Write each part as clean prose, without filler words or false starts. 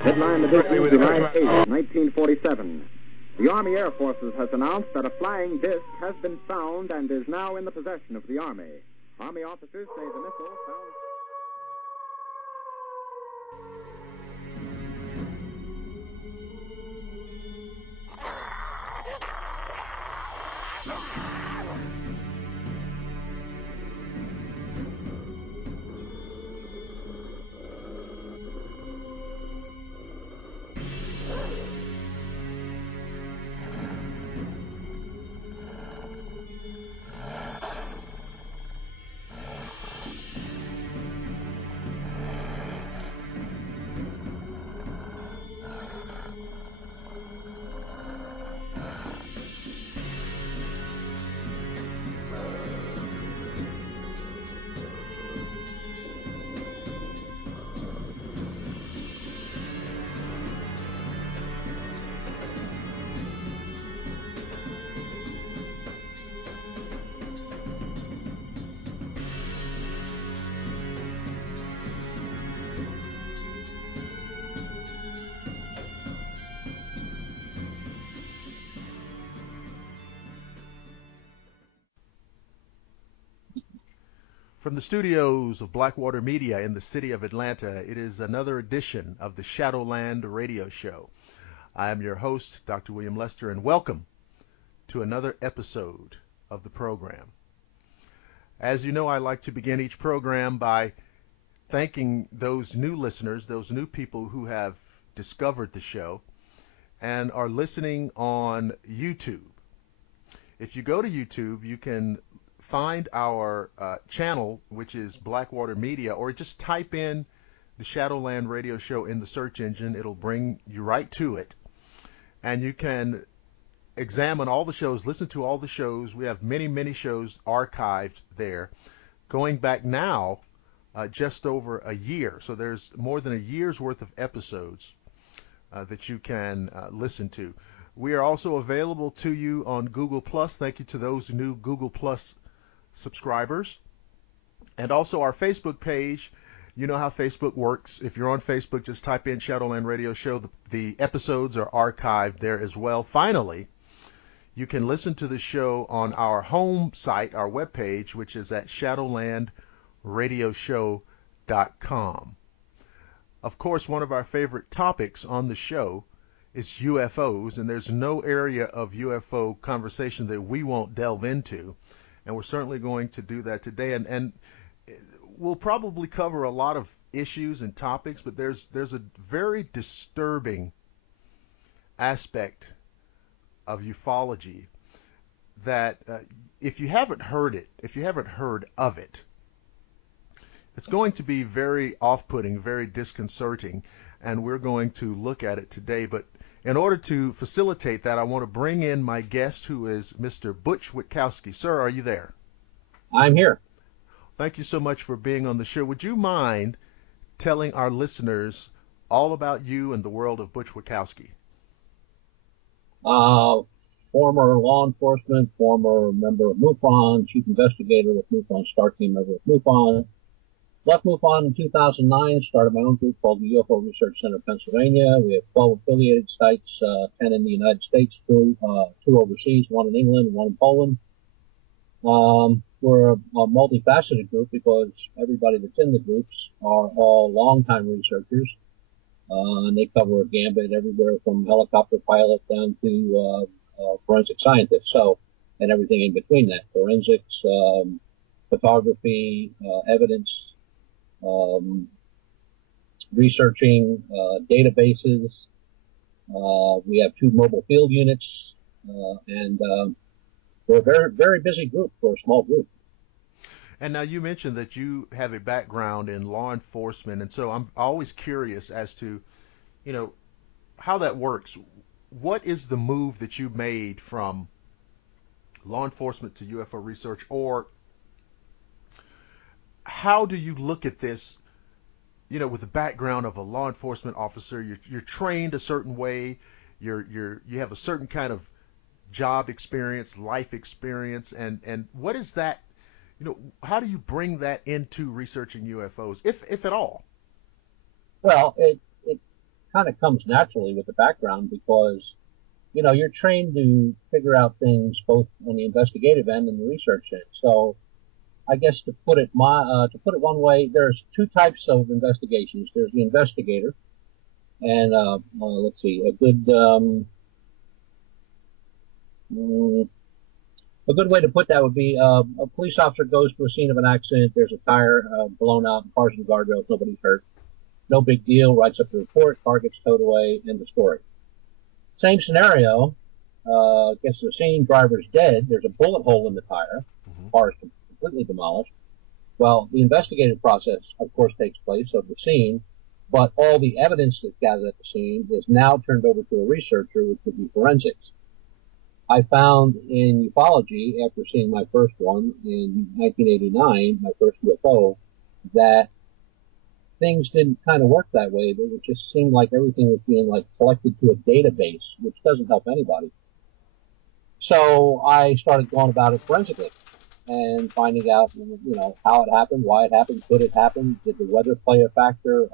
Headline edition, July 8, 1947. The Army Air Forces has announced that a flying disc has been found and is now in the possession of the Army. Army officers say the missile found... From the studios of Blackwater Media in the city of Atlanta, it is another edition of the Shadowland radio show. I am your host, Dr. William Lester, and welcome to another episode of the program. As you know, I like to begin each program by thanking those new listeners, those new people who have discovered the show and are listening on YouTube. If you go to YouTube, you can find our channel, which is Blackwater Media, or just type in the Shadowland radio show in the search engine. It'll bring you right to it. And you can examine all the shows, listen to all the shows. We have many, many shows archived there, going back now just over a year. So there's more than a year's worth of episodes that you can listen to. We are also available to you on Google+. Thank you to those new Google+ subscribers, and also our Facebook page. You know how Facebook works. If you're on Facebook, just type in Shadowland Radio Show. The episodes are archived there as well. Finally, you can listen to the show on our home site, our webpage, which is at shadowlandradioshow.com. Of course, one of our favorite topics on the show is UFOs, and there's no area of UFO conversation that we won't delve into. And we're certainly going to do that today. And we'll probably cover a lot of issues and topics, but there's a very disturbing aspect of ufology that if you haven't heard of it, it's going to be very off-putting, very disconcerting, and we're going to look at it today. But in order to facilitate that, I want to bring in my guest, who is Mr. Butch Witkowski. Sir, are you there? I'm here. Thank you so much for being on the show. Would you mind telling our listeners all about you and the world of Butch Witkowski? Former law enforcement, former member of MUFON, chief investigator with MUFON, star team member with MUFON. Left MUFON in 2009, started my own group called the UFO Research Center of Pennsylvania. We have 12 affiliated sites, 10 in the United States, 2 overseas, 1 in England, 1 in Poland. We're a multifaceted group because everybody that's in the groups are all longtime researchers. And they cover a gambit everywhere from helicopter pilot down to forensic scientists, and everything in between that. Forensics, photography, evidence, researching, databases. We have 2 mobile field units, and we're a very, very busy group for a small group. And now you mentioned that you have a background in law enforcement, and so I'm always curious as to, how that works. What is the move that you made from law enforcement to UFO research, or how do you look at this, with the background of a law enforcement officer? You're trained a certain way, you have a certain kind of job experience, life experience, and what is that How do you bring that into researching UFOs, if at all? Well, it kind of comes naturally with the background because, you're trained to figure out things both on the investigative end and the research end. So I guess to put it one way, there's two types of investigations. There's the investigator, and let's see, a good way to put that would be a police officer goes to a scene of an accident. There's a tire blown out, cars and guardrails, nobody's hurt. No big deal. Writes up the report. Car gets towed away. End of story. Same scenario. Gets to the scene. Driver's dead. There's a bullet hole in the tire. Mm-hmm. Car is completely demolished. Well, the investigative process, of course, takes place of the scene, but all the evidence that's gathered at the scene is now turned over to a researcher, which would be forensics. I found in ufology, after seeing my first one in 1989, my first UFO, that things didn't kind of work that way. It just seemed like everything was being collected to a database, which doesn't help anybody. So I started going about it forensically and finding out, how it happened, why it happened, could it happen, did the weather play a factor?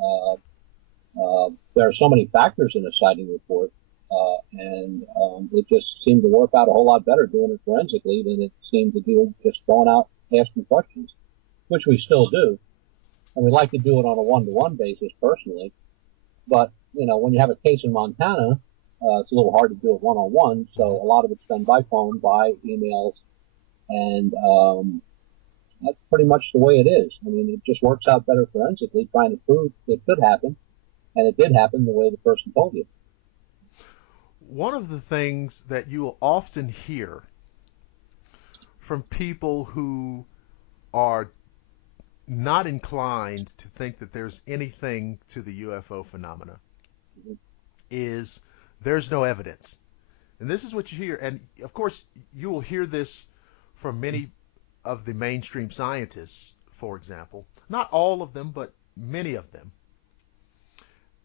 There are so many factors in a sighting report, and it just seemed to work out a whole lot better doing it forensically than it seemed to do just going out asking questions, which we still do. And we like to do it on a one-to-one basis personally. But, when you have a case in Montana, it's a little hard to do it one-on-one. So a lot of it's done by phone, by emails, and that's pretty much the way it is. I mean, it just works out better forensically, trying to prove it could happen. And it did happen the way the person told you. One of the things that you will often hear from people who are not inclined to think that there's anything to the UFO phenomena is there's no evidence. And this is what you hear. And of course, you will hear this from many of the mainstream scientists, for example. Not all of them, but many of them.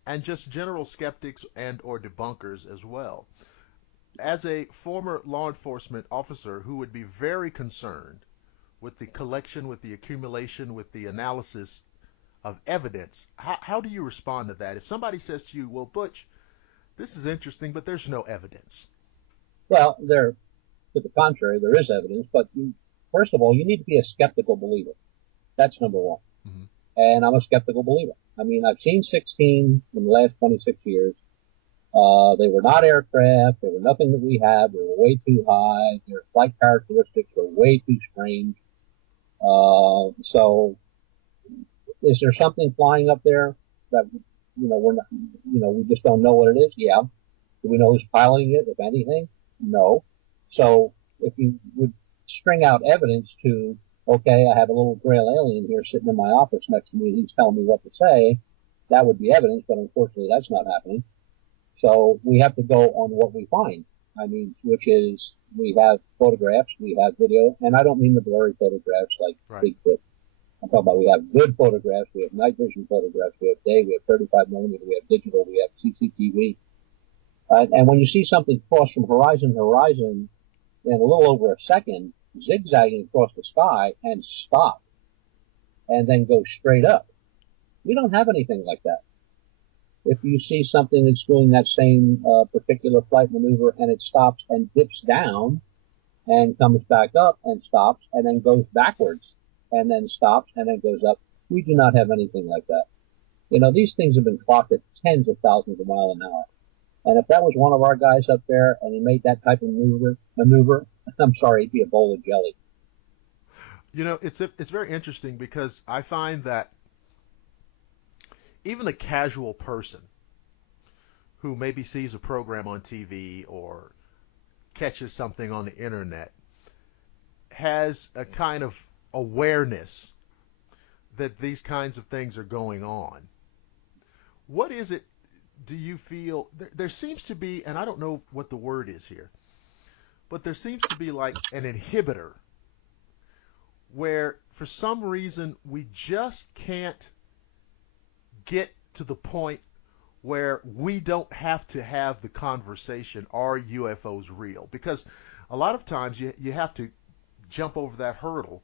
And just general skeptics and or debunkers as well. As a former law enforcement officer who would be very concerned with the collection, with the accumulation, with the analysis of evidence, how do you respond to that? If somebody says to you, well, Butch, this is interesting, but there's no evidence. Well, to the contrary, there is evidence, but first of all, you need to be a skeptical believer. That's number one. Mm-hmm. And I'm a skeptical believer. I mean, I've seen 16 in the last 26 years. They were not aircraft. They were nothing that we had. They were way too high. Their flight characteristics were way too strange. So is there something flying up there that, we're not, we just don't know what it is? Yeah. Do we know who's piloting it, if anything? No. So if you would string out evidence to, okay, I have a little grail alien here sitting in my office next to me, he's telling me what to say, that would be evidence, but unfortunately that's not happening. So we have to go on what we find. I mean, which is, we have photographs, we have video, and I don't mean the blurry photographs like Bigfoot. I'm talking about we have good photographs, we have night vision photographs, we have day, we have 35 millimeter, we have digital, we have CCTV. And when you see something cross from horizon to horizon in a little over a second, zigzagging across the sky and stop, and then go straight up, we don't have anything like that. If you see something that's doing that same particular flight maneuver and it stops and dips down and comes back up and stops and then goes backwards and then stops and then goes up, we do not have anything like that. These things have been clocked at tens of thousands of miles an hour. And if that was one of our guys up there and he made that type of maneuver, I'm sorry, he'd be a bowl of jelly. It's very interesting because I find that even a casual person who maybe sees a program on TV or catches something on the internet has a kind of awareness that these kinds of things are going on. What is it, do you feel, there seems to be, and I don't know what the word is here, but there seems to be like an inhibitor where for some reason we just can't get to the point where we don't have to have the conversation, are UFOs real? Because a lot of times you have to jump over that hurdle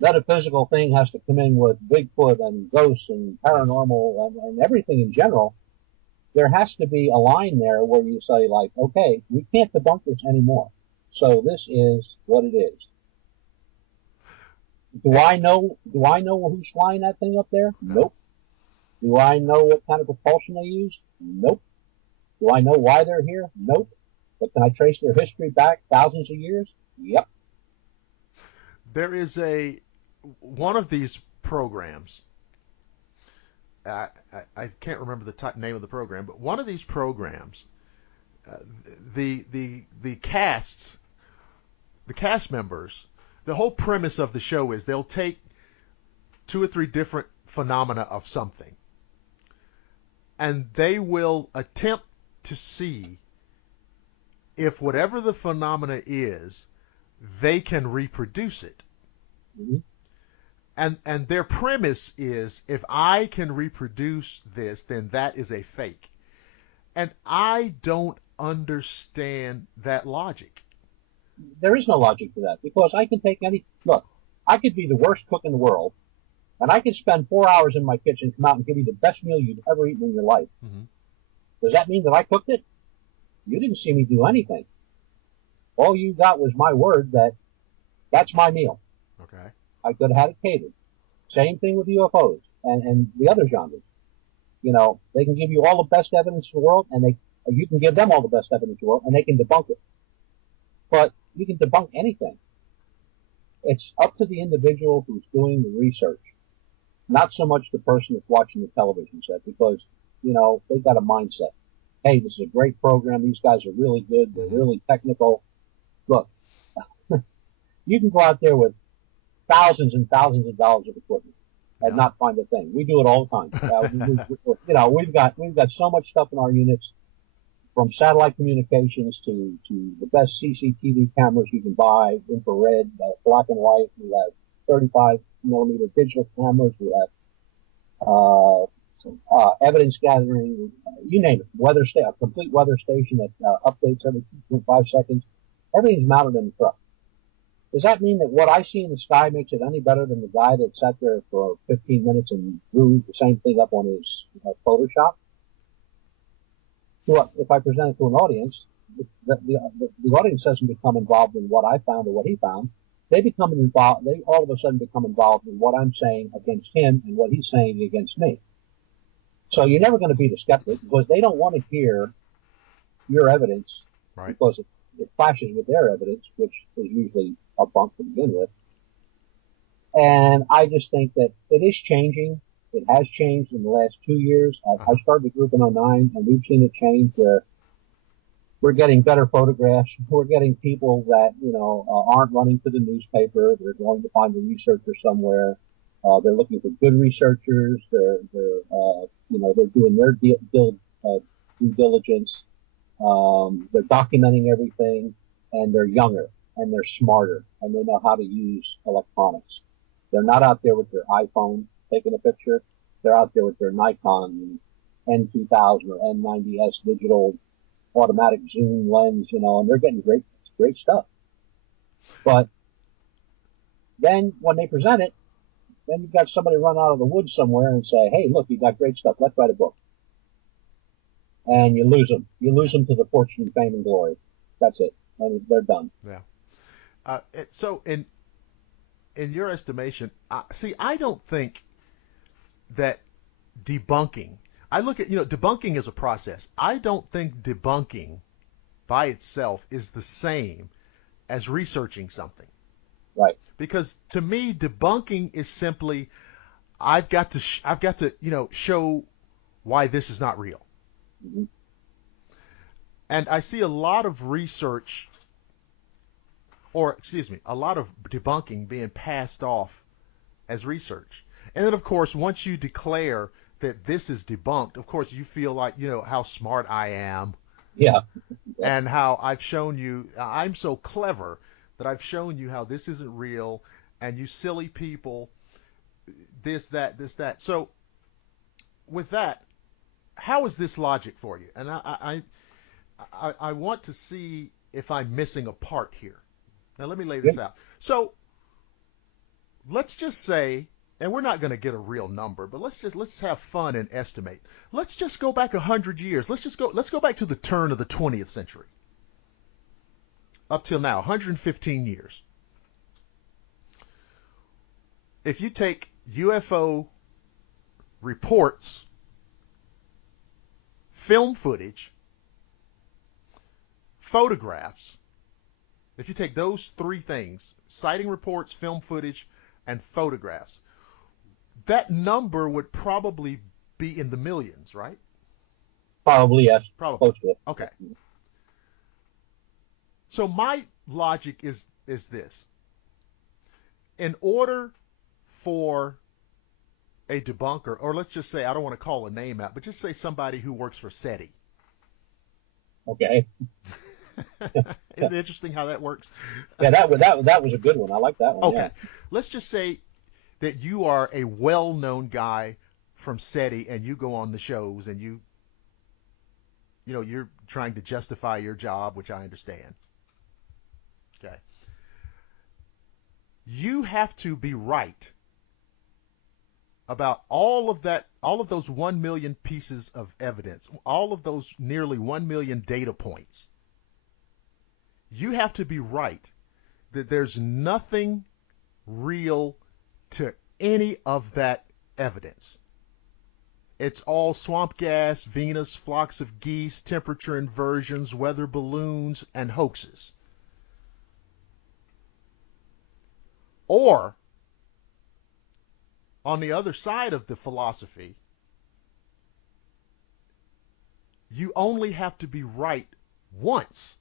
metaphysical thing has to come in with Bigfoot and ghosts and Yes. paranormal and everything in general, there has to be a line there where you say, like, okay, we can't debunk this anymore. So this is what it is. Do I know who's flying that thing up there? No. Nope. Do I know what kind of propulsion they use? Nope. Do I know why they're here? Nope. But can I trace their history back thousands of years? Yep. There is one of these programs. I can't remember the name of the program, but one of these programs, the cast members, the whole premise of the show is they'll take 2 or 3 different phenomena of something, and they will attempt to see if whatever the phenomena is, they can reproduce it. Mm-hmm. And their premise is, if I can reproduce this, then that is a fake. And I don't understand that logic. There is no logic to that, because I can take look, I could be the worst cook in the world, and I could spend 4 hours in my kitchen, come out and give you the best meal you've ever eaten in your life. Mm-hmm. Does that mean that I cooked it? You didn't see me do anything. All you got was my word that that's my meal. Okay. I could have had it catered. Same thing with UFOs and the other genres. You know, they can give you all the best evidence in the world, and you can give them all the best evidence in the world, and they can debunk it. But you can debunk anything. It's up to the individual who's doing the research, not so much the person that's watching the television set, because, you know, they've got a mindset. Hey, this is a great program. These guys are really good. They're really technical. Look, you can go out there with thousands and thousands of dollars of equipment and not find a thing. We do it all the time. You know, we've got so much stuff in our units, from satellite communications to the best CCTV cameras you can buy, infrared, black and white. We have 35 millimeter digital cameras. We have evidence gathering, you name it. A complete weather station that updates every 2.5 seconds. Everything's mounted in the truck. Does that mean that what I see in the sky makes it any better than the guy that sat there for 15 minutes and drew the same thing up on his Photoshop? Well, if I present it to an audience, the audience doesn't become involved in what I found or what he found. They all of a sudden become involved in what I'm saying against him and what he's saying against me. So you're never going to be the skeptic, because they don't want to hear your evidence, right, because it clashes with their evidence, which is usually a bunk to begin with. And I just think that it is changing. It has changed in the last 2 years. I started the group in 2009, and we've seen it change where we're getting better photographs. We're getting people that, you know, aren't running to the newspaper. They're going to find a researcher somewhere. They're looking for good researchers. They're doing their due diligence. They're documenting everything, and they're younger, and they're smarter, and they know how to use electronics. They're not out there with their iPhone taking a picture. They're out there with their Nikon N2000 or N90S digital automatic zoom lens, you know, and they're getting great stuff. But then when they present it, then you've got somebody run out of the woods somewhere and say, hey, look, you got great stuff. Let's write a book. And you lose them. You lose them to the fortune, fame, and glory. That's it. And they're done. Yeah. So in your estimation, I don't think that debunking, I look at, debunking is a process. I don't think debunking by itself is the same as researching something. Right. Because to me, debunking is simply, I've got to show why this is not real. Mm-hmm. And I see a lot of research, a lot of debunking being passed off as research. And then, of course, once you declare that this is debunked, of course, you feel like, how smart I am. Yeah. And how I've shown you, I'm so clever that I've shown you how this isn't real, and you silly people, this, that. So with that, how is this logic for you? And I want to see if I'm missing a part here. Now, let me lay this out. So let's just say, and we're not going to get a real number, but let's have fun and estimate. Let's just go back 100 years. Let's go back to the turn of the 20th century. Up till now, 115 years. If you take UFO reports, film footage, photographs, if you take those three things, sighting reports, film footage, and photographs, that number would probably be in the millions, right? Probably, yes. Probably. Close to it. Okay. So my logic is this. In order for a debunker, or let's just say, I don't want to call a name out, but just say somebody who works for SETI. Okay. Isn't it interesting how that works? Yeah, that was a good one. I like that one. Okay. Yeah. Let's just say that you are a well-known guy from SETI and you go on the shows and you're trying to justify your job, which I understand. Okay. You have to be right about all of those 1 million pieces of evidence, all of those nearly 1 million data points. You have to be right that there's nothing real to any of that evidence. It's all swamp gas, Venus, flocks of geese, temperature inversions, weather balloons, and hoaxes. Or, on the other side of the philosophy, you only have to be right once.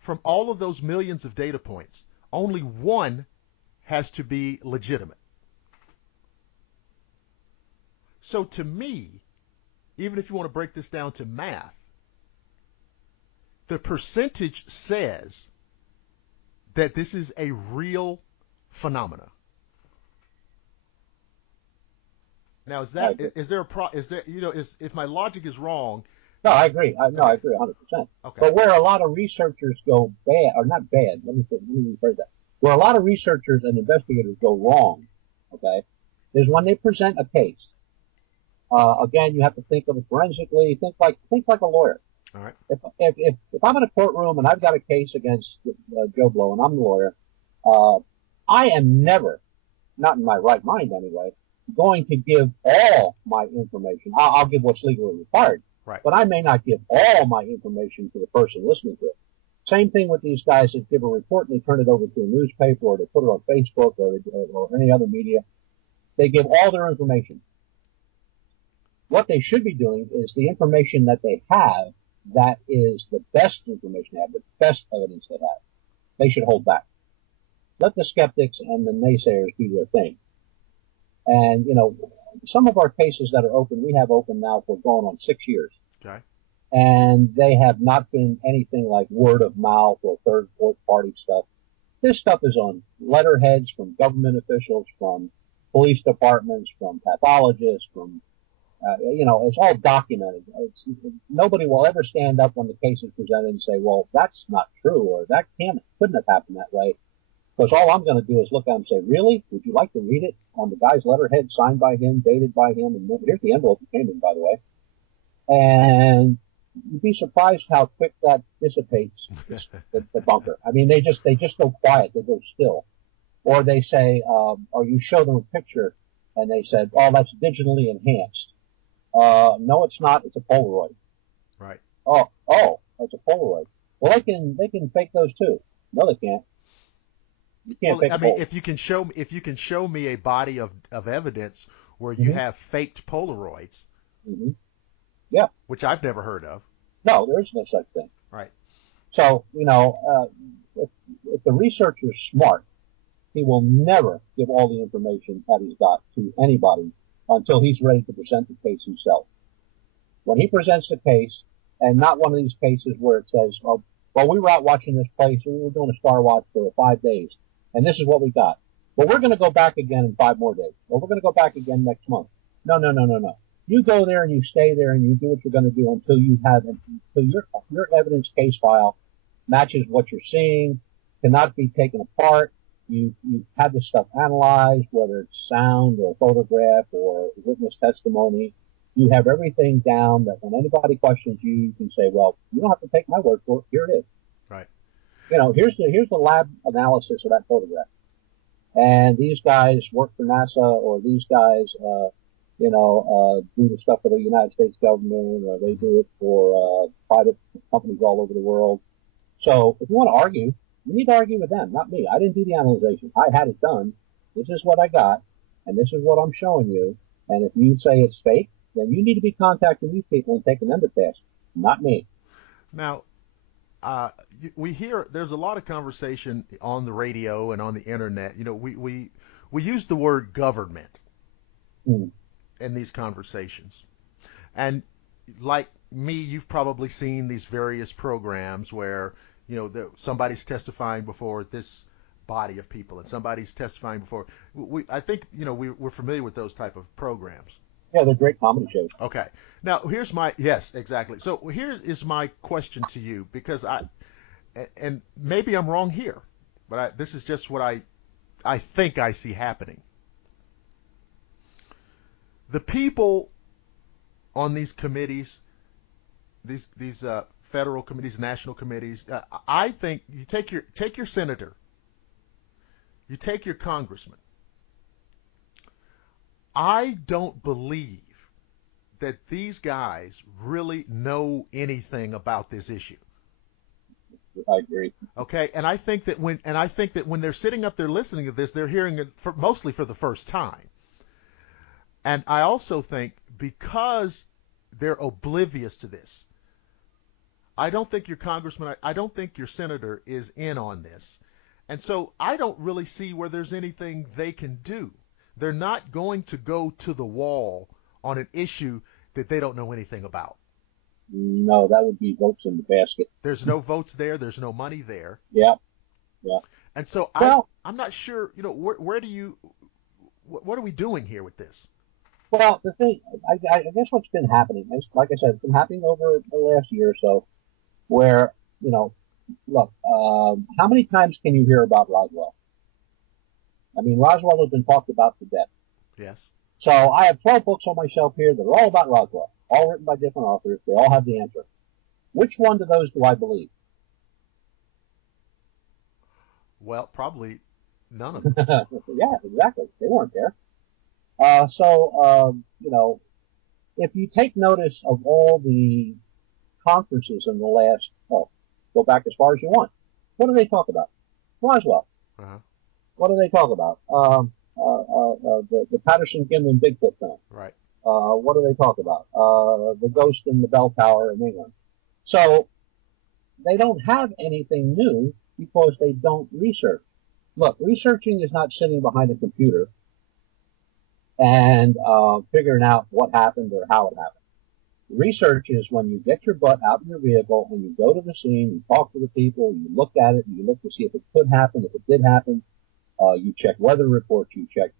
From all of those millions of data points, only one has to be legitimate. So to me, even if you want to break this down to math, the percentage says that this is a real phenomena. Now, is there, if my logic is wrong? No, I agree. I agree 100%. Okay. But where a lot of researchers go bad, or not bad, let me rephrase that. Where a lot of researchers and investigators go wrong, okay, is when they present a case. Again, you have to think of it forensically. Think like a lawyer. All right. If I'm in a courtroom and I've got a case against Joe Blow and I'm the lawyer, I am never, not in my right mind anyway, going to give all my information. I'll give what's legally required. Right. But I may not give all my information to the person listening to it. Same thing with these guys that give a report and they turn it over to a newspaper or they put it on Facebook or any other media. They give all their information. What they should be doing is the information that they have, that is the best information they have, the best evidence they have, they should hold back. Let the skeptics and the naysayers do their thing. And, some of our cases that are open, we have open now for going on 6 years. Okay. And they have not been anything like word of mouth or third, fourth party stuff. This stuff is on letterheads from government officials, from police departments, from pathologists, from, it's all documented. Nobody will ever stand up when the case is presented and say, well, that's not true, or that couldn't have happened that way. Because all I'm going to do is look at him and say, really? Would you like to read it on the guy's letterhead, signed by him, dated by him? And here's the envelope that came in, by the way. And you'd be surprised how quick that dissipates the bunker. I mean, they just go quiet. They go still. Or they say, or you show them a picture and they said, oh, that's digitally enhanced. No, it's not. It's a Polaroid. Right. Oh, it's a Polaroid. Well, they can fake those too. No, they can't. If you can show me a body of evidence where you have faked Polaroids, yeah, which I've never heard of. No, there is no such thing. Right. So if the researcher is smart, he will never give all the information that he's got to anybody until he's ready to present the case himself. When he presents the case, and not one of these cases where it says, oh, well, we were out watching this place, and we were doing a star watch for 5 days, and this is what we got. But we're going to go back again in 5 more days. Or we're going to go back again next month. No. You go there and you stay there and you do what you're going to do until your evidence case file matches what you're seeing, cannot be taken apart. you've had this stuff analyzed, whether it's sound or photograph or witness testimony. You have everything down that when anybody questions you, you can say, well, you don't have to take my word for it. Here it is. Right. You know, here's the lab analysis of that photograph. And these guys work for NASA, or these guys, do the stuff for the United States government, or they do it for private companies all over the world. So if you want to argue, you need to argue with them, not me. I didn't do the analysis. I had it done. This is what I got, and this is what I'm showing you. And if you say it's fake, then you need to be contacting these people and taking them to task, not me. Now, we hear there's a lot of conversation on the radio and on the internet. You know, we use the word government in these conversations. And like me, you've probably seen these various programs where, you know, somebody's testifying before this body of people and somebody's testifying before. I think, you know, we're familiar with those type of programs. Yeah, they're great comedy shows. Okay. Now, yes, exactly. So here is my question to you, because and maybe I'm wrong here, but this is just what I think I see happening. The people on these committees, these federal committees, national committees, I think you take your senator, you take your congressman. I don't believe that these guys really know anything about this issue. I agree. Okay, and I think that when they're sitting up there listening to this, they're hearing it mostly for the first time. And I also think because they're oblivious to this, I don't think your congressman, I don't think your senator is in on this. And so I don't really see where there's anything they can do. They're not going to go to the wall on an issue that they don't know anything about. No, that would be votes in the basket. There's no votes there. There's no money there. Yeah. And so I'm not sure, you know, what are we doing here with this? Well, the thing, I guess what's been happening is, like I said, it's been happening over the last year or so, where, you know, look, how many times can you hear about Roswell? I mean, Roswell has been talked about to death. Yes. So I have 12 books on my shelf here that are all about Roswell, all written by different authors. They all have the answer. Which one of those do I believe? Well, probably none of them. Yeah, exactly. They weren't there. You know, if you take notice of all the conferences in the last, go back as far as you want. What do they talk about? Roswell. Uh-huh. What do they talk about? The Patterson-Gimlin Bigfoot film. Right. What do they talk about? The ghost in the bell tower in England. So they don't have anything new because they don't research. Look, researching is not sitting behind a computer and figuring out what happened or how it happened. Research is when you get your butt out in your vehicle and you go to the scene, you talk to the people, you look at it, and you look to see if it could happen, if it did happen. You check weather reports, you check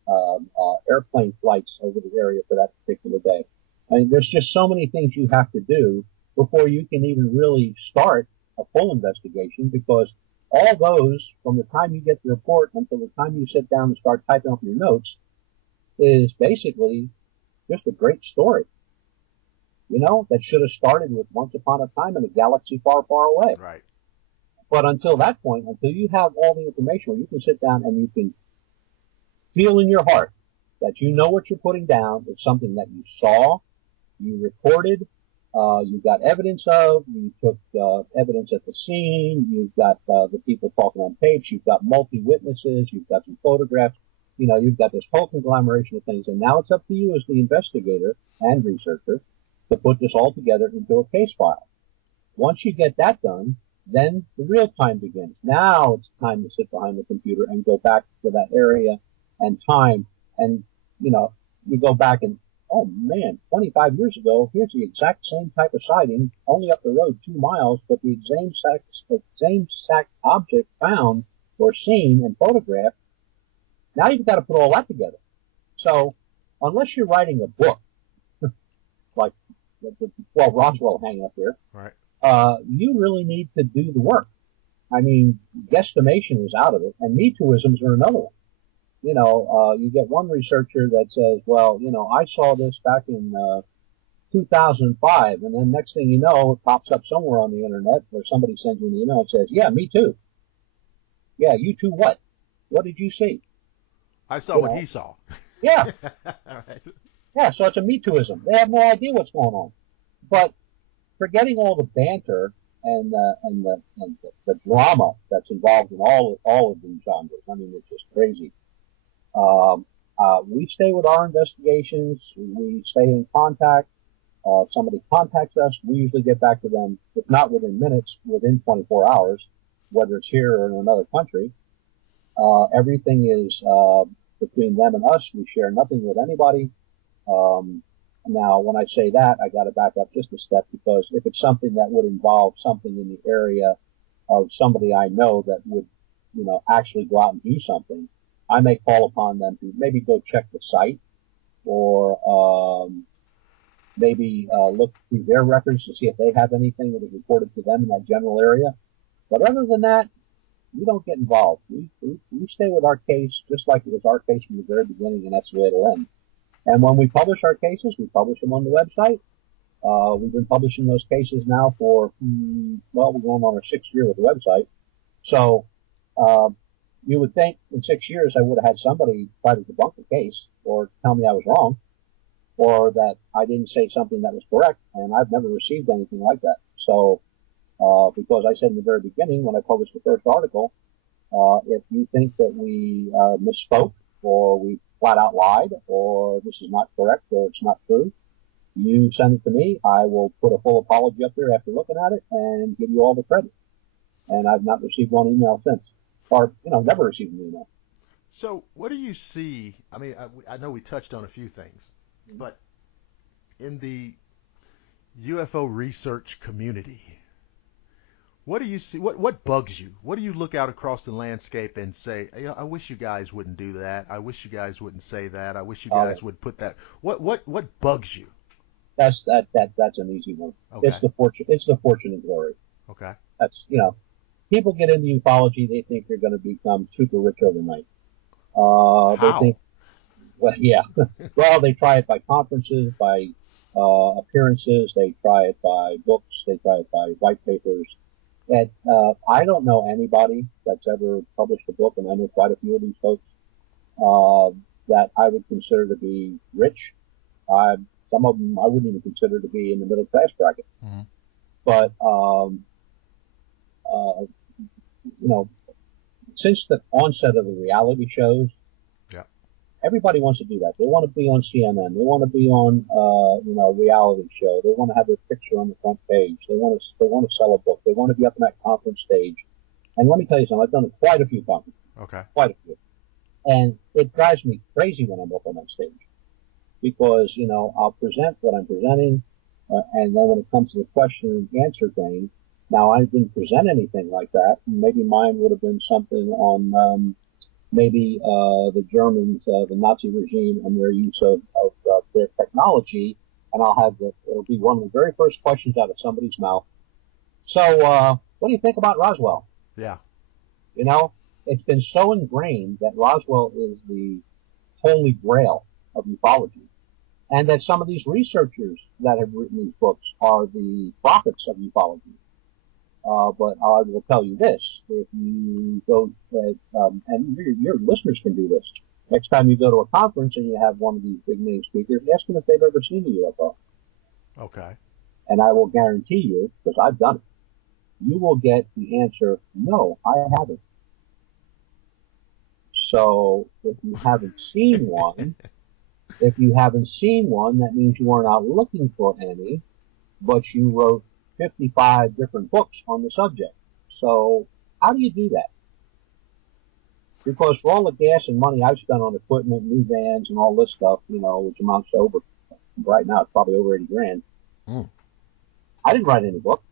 airplane flights over the area for that particular day. I mean, there's just so many things you have to do before you can even really start a full investigation, because all those, from the time you get the report until the time you sit down and start typing up your notes, is basically just a great story. You know, that should have started with once upon a time in a galaxy far, far away. Right. But until that point, until you have all the information where you can sit down and you can feel in your heart that you know what you're putting down is something that you saw, you recorded, you got evidence of, you took evidence at the scene, you've got the people talking on tapes, you've got multi-witnesses, you've got some photographs, you know, you've got this whole conglomeration of things. And now it's up to you as the investigator and researcher to put this all together into a case file. Once you get that done, then the real time begins. Now it's time to sit behind the computer and go back to that area and time. And, you know, you go back and, oh man, 25 years ago, here's the exact same type of sighting, only up the road 2 miles, but the same exact object found or seen and photographed. Now you've got to put all that together. So unless you're writing a book, like the 12 Roswell hanging up there, right, you really need to do the work. I mean, guesstimation is out of it, and Me Tooisms are another one. You get one researcher that says, well, I saw this back in 2005, and then next thing you know, it pops up somewhere on the internet, or somebody sends you an email and says, yeah, me too. Yeah, you too what? What did you see? I saw what he saw. Yeah. All right. Yeah, so it's a Me Tooism. They have no idea what's going on. But forgetting all the banter and the drama that's involved in all of these genres, I mean, it's just crazy. We stay with our investigations. We stay in contact. If somebody contacts us, we usually get back to them, if not within minutes, within 24 hours, whether it's here or in another country. Everything is between them and us. We share nothing with anybody. Now, when I say that, I got to back up just a step, because if it's something that would involve something in the area of somebody I know that would, actually go out and do something, I may call upon them to maybe go check the site, or maybe look through their records to see if they have anything that is reported to them in that general area. But other than that, we don't get involved. We stay with our case just like it was our case from the very beginning, and that's the way it'll end. And when we publish our cases, we publish them on the website. We've been publishing those cases now for, we're going on our 6th year with the website. So you would think in 6 years I would have had somebody try to debunk the case or tell me I was wrong, or that I didn't say something that was correct, and I've never received anything like that. So because I said in the very beginning when I published the first article, if you think that we misspoke, or we flat out lied, or this is not correct, or it's not true, you send it to me. I will put a full apology up there after looking at it and give you all the credit. And I've not received one email since, or never received an email. So what do you see? I mean, I know we touched on a few things, but in the UFO research community, what do you see? What bugs you? What do you look out across the landscape and say, I wish you guys wouldn't do that. I wish you guys wouldn't say that. I wish you guys would put that. What bugs you? That's an easy one. Okay. It's the fortune and glory. Okay. That's people get into ufology, they think they're going to become super rich overnight. How? They think, well, yeah. Well, they try it by conferences, by appearances. They try it by books. They try it by white papers. And I don't know anybody that's ever published a book, and I know quite a few of these folks that I would consider to be rich. Some of them I wouldn't even consider to be in the middle class bracket. Mm-hmm. But since the onset of the reality shows, everybody wants to do that. They want to be on CNN. They want to be on, a reality show. They want to have their picture on the front page. They want to sell a book. They want to be up in that conference stage. And let me tell you something. I've done quite a few conferences. Okay. Quite a few. And it drives me crazy when I'm up on that stage, because I'll present what I'm presenting, and then when it comes to the question and answer thing, now I didn't present anything like that. Maybe mine would have been something on. Maybe the Germans, the Nazi regime, and their use of their technology, and it'll be one of the very first questions out of somebody's mouth. So, what do you think about Roswell? Yeah. It's been so ingrained that Roswell is the holy grail of ufology, and that some of these researchers that have written these books are the prophets of ufology. But I will tell you this: if you go, and your listeners can do this, next time you go to a conference and you have one of these big name speakers, ask them if they've ever seen a UFO. Okay. And I will guarantee you, because I've done it, you will get the answer, no, I haven't. So if you haven't seen one, that means you weren't out looking for any, but you wrote 55 different books on the subject. So how do you do that? Because for all the gas and money I've spent on equipment, new vans, and all this stuff, which amounts to right now, it's probably over 80 grand. Mm. I didn't write any book.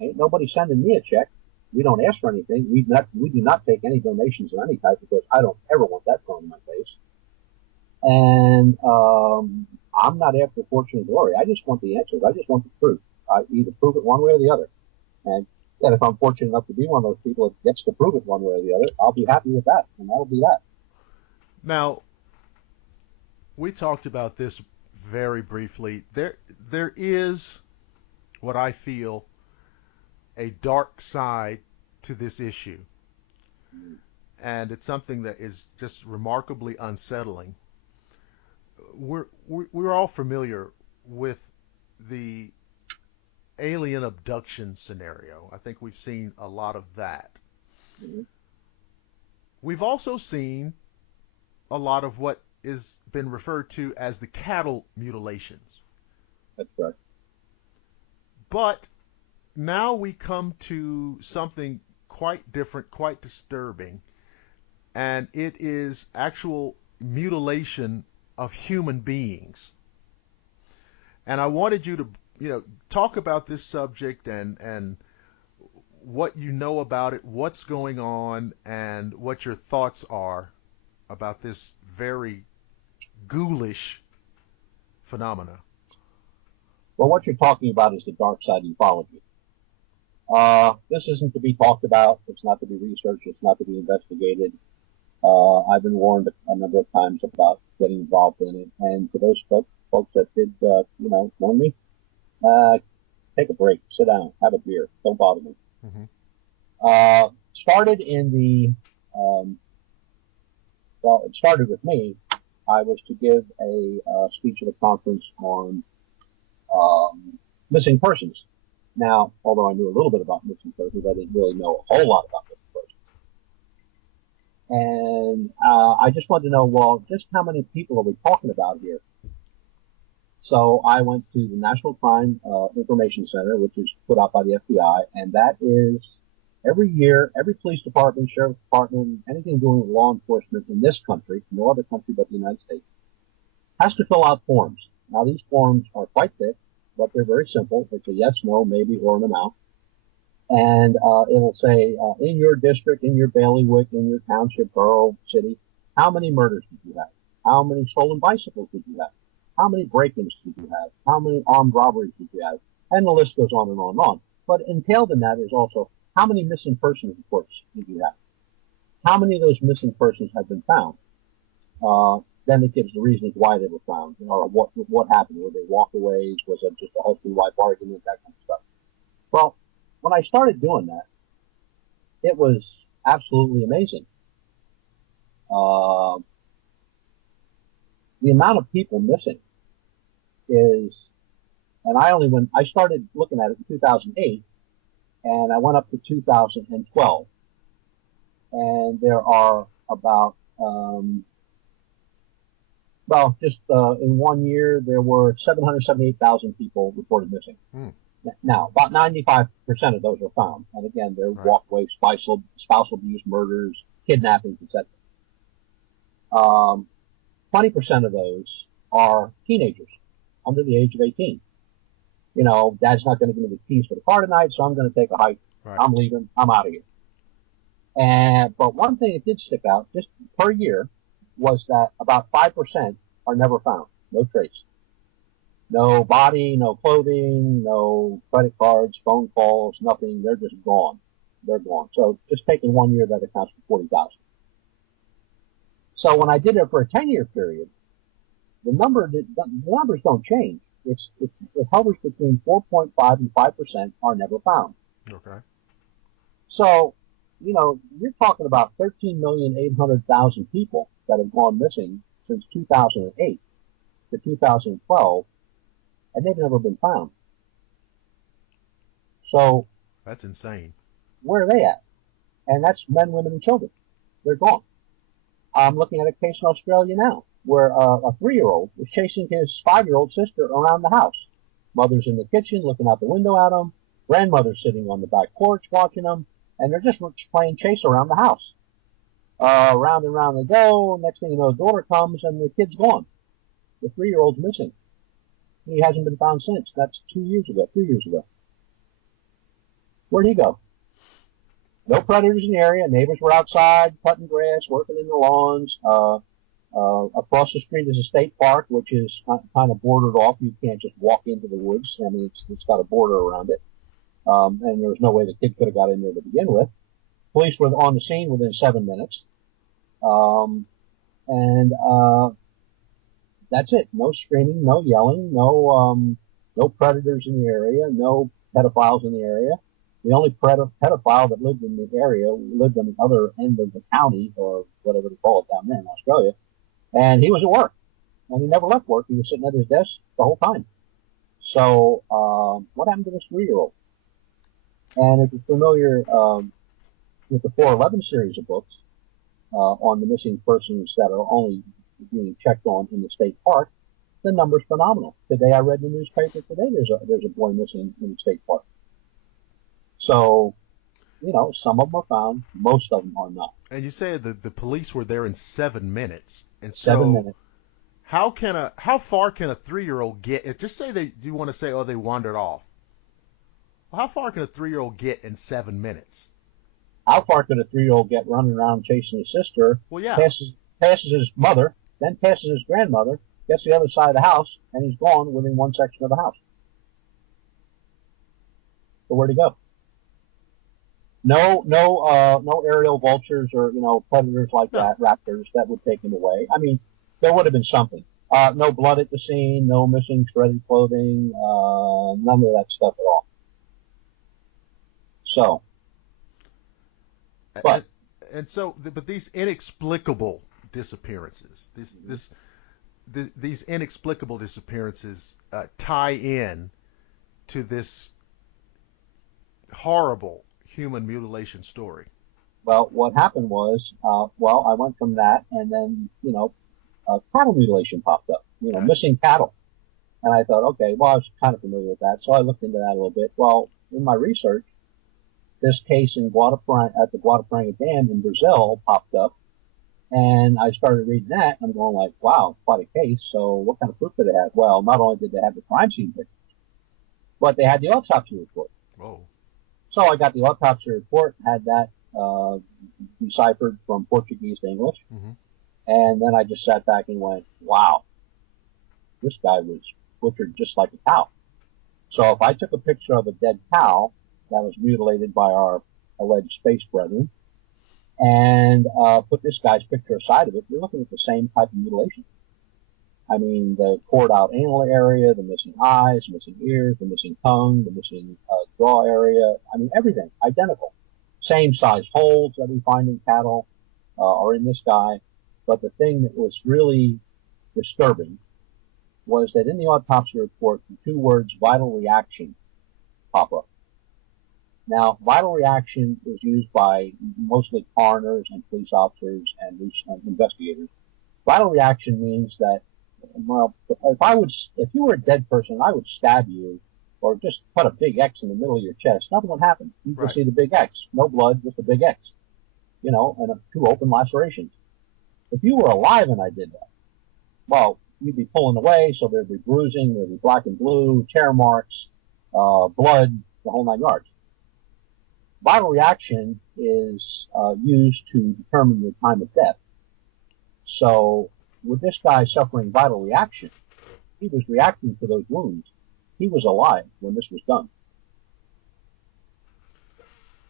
Ain't nobody sending me a check. We don't ask for anything. We do not take any donations of any type, because I don't ever want that thrown in my face. And I'm not after fortune and glory. I just want the answers. I just want the truth. I either prove it one way or the other. And And if I'm fortunate enough to be one of those people that gets to prove it one way or the other, I'll be happy with that, and that'll be that. Now, we talked about this very briefly. There is what I feel a dark side to this issue, and it's something that is just remarkably unsettling. We're all familiar with the alien abduction scenario. I think we've seen a lot of that. Mm-hmm. We've also seen a lot of what is been referred to as the cattle mutilations. That's right. But now we come to something quite different, quite disturbing, and it is actual mutilation of human beings. And I wanted you to, talk about this subject and what you know about it, what's going on, and what your thoughts are about this very ghoulish phenomena. Well, what you're talking about is the dark side of ufology. This isn't to be talked about. It's not to be researched. It's not to be investigated. I've been warned a number of times about getting involved in it. And for those folks that did, warn me, take a break, sit down, have a beer. Don't bother me. Mm-hmm. Started in the, it started with me. I was to give a speech at a conference on missing persons. Now, although I knew a little bit about missing persons, I didn't really know a whole lot about missing persons. And I just wanted to know, well, just how many people are we talking about here? So I went to the National Crime Information Center, which is put out by the FBI, and that is every year, every police department, sheriff's department, anything doing with law enforcement in this country, no other country but the United States, has to fill out forms. Now, these forms are quite thick, but they're very simple. It's a yes, no, maybe, or an amount. And it'll say, in your district, in your bailiwick, in your township, borough, city, how many murders did you have? How many stolen bicycles did you have? How many break-ins did you have? How many armed robberies did you have? And the list goes on and on and on. But entailed in that is also, how many missing persons reports did you have? How many of those missing persons have been found? Then it gives the reasons why they were found, or what happened. Were they walkaways? Was it just a husband-wife argument? That kind of stuff. Well, when I started doing that, it was absolutely amazing. The amount of people missing is, and I started looking at it in 2008, and I went up to 2012, and there are about, in 1 year, there were 778,000 people reported missing. Now, about 95% of those are found. And again, they're walkaway, spousal abuse, murders, kidnappings, etc. 20% of those are teenagers under the age of 18. Dad's not going to give me the keys for the car tonight, so I'm going to take a hike. Right. I'm leaving. I'm out of here. But one thing that did stick out, just per year, was that about 5% are never found. No trace. No body, no clothing, no credit cards, phone calls, nothing. They're just gone. They're gone. So just taking 1 year, that accounts for 40,000. So when I did it for a 10-year period, the numbers don't change. It hovers between 4.5 and 5% are never found. Okay. So, you're talking about 13,800,000 people that have gone missing since 2008 to 2012, and they've never been found. So that's insane. Where are they at? And that's men, women, and children. They're gone. I'm looking at a case in Australia now where a 3-year-old was chasing his 5-year-old sister around the house. Mother's in the kitchen looking out the window at him. Grandmother's sitting on the back porch watching them, and they're just playing chase around the house. Round and round they go. Next thing you know, the daughter comes and the kid's gone. The 3-year-old's missing. He hasn't been found since. That's 3 years ago. Where'd he go? No predators in the area. Neighbors were outside, cutting grass, working in the lawns. Across the street is a state park, which is kind of bordered off. You can't just walk into the woods. I mean, it's got a border around it. and there was no way the kid could have got in there to begin with. Police were on the scene within 7 minutes. And that's it. No screaming, no yelling, no predators in the area, no pedophiles in the area. The only pedophile that lived in the area lived on the other end of the county, or whatever they call it down there in Australia. And he was at work. And he never left work. He was sitting at his desk the whole time. So, what happened to this 3-year-old? And if you're familiar with the 411 series of books on the missing persons that are only being checked on in the state park, the number's phenomenal. Today, I read in the newspaper today, there's a boy missing in the state park. So, some of them are found, most of them are not. And you say the police were there in 7 minutes, and so 7 minutes. How far can a 3-year-old get? Just say you want to say, oh, they wandered off. Well, how far can a 3-year-old get in 7 minutes? How far could a 3-year-old get running around chasing his sister? Well, yeah. Passes his mother, then passes his grandmother, gets to the other side of the house, and he's gone within one section of the house. So where'd he go? No aerial vultures or predators like that, raptors that would take him away. I mean, there would have been something. No blood at the scene, no missing shredded clothing, none of that stuff at all. So, but these inexplicable disappearances, these inexplicable disappearances tie in to this horrible human mutilation story. Well, what happened was, I went from that, and then cattle mutilation popped up. Okay. Missing cattle, and I thought, okay, well, I was kind of familiar with that, so I looked into that a little bit. Well, in my research, this case in at the Guadapranga Dam in Brazil popped up, and I started reading that, and I'm going like, wow, quite a case. So what kind of proof did they have? Well, not only did they have the crime scene pictures, but they had the autopsy report. Whoa. So I got the autopsy report, had that deciphered from Portuguese to English, and then I just sat back and went, wow, this guy was butchered just like a cow. So if I took a picture of a dead cow that was mutilated by our alleged space brethren, and put this guy's picture aside of it, you're looking at the same type of mutilation. I mean, the cored out anal area, the missing eyes, missing ears, the missing tongue, the missing jaw area. I mean, everything identical. Same size holes that we find in cattle are in this guy. But the thing that was really disturbing was that in the autopsy report, the 2 words vital reaction pop up. Now, vital reaction is used by mostly coroners and police officers and investigators. Vital reaction means that, well, if you were a dead person, I would stab you or just put a big X in the middle of your chest. Nothing would happen. You would see the big X. No blood, just a big X. And 2 open lacerations. If you were alive and I did that, well, you'd be pulling away, so there'd be bruising, there'd be black and blue, tear marks, blood, the whole 9 yards. Vital reaction is used to determine the time of death. So, with this guy suffering vital reaction, he was reacting to those wounds. He was alive when this was done.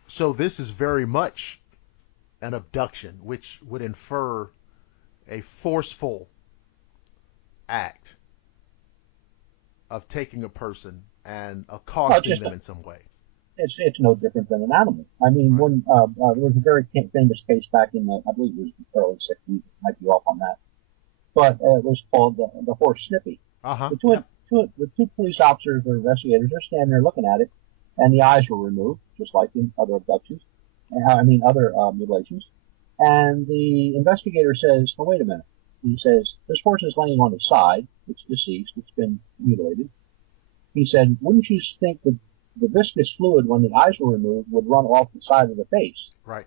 So this is very much an abduction, which would infer a forceful act of taking a person and accosting them in some way. It's no different than an animal. I mean, when there was a very famous case back in I believe it was the early 60s, might be off on that, but it was called the horse Snippy. The two police officers or investigators are standing there looking at it, and the eyes were removed, just like in other abductions. Other mutilations. And the investigator says, "Oh, wait a minute." He says, "This horse is laying on its side. It's deceased. It's been mutilated." He said, "Wouldn't you think that the viscous fluid, when the eyes were removed, would run off the side of the face?" Right.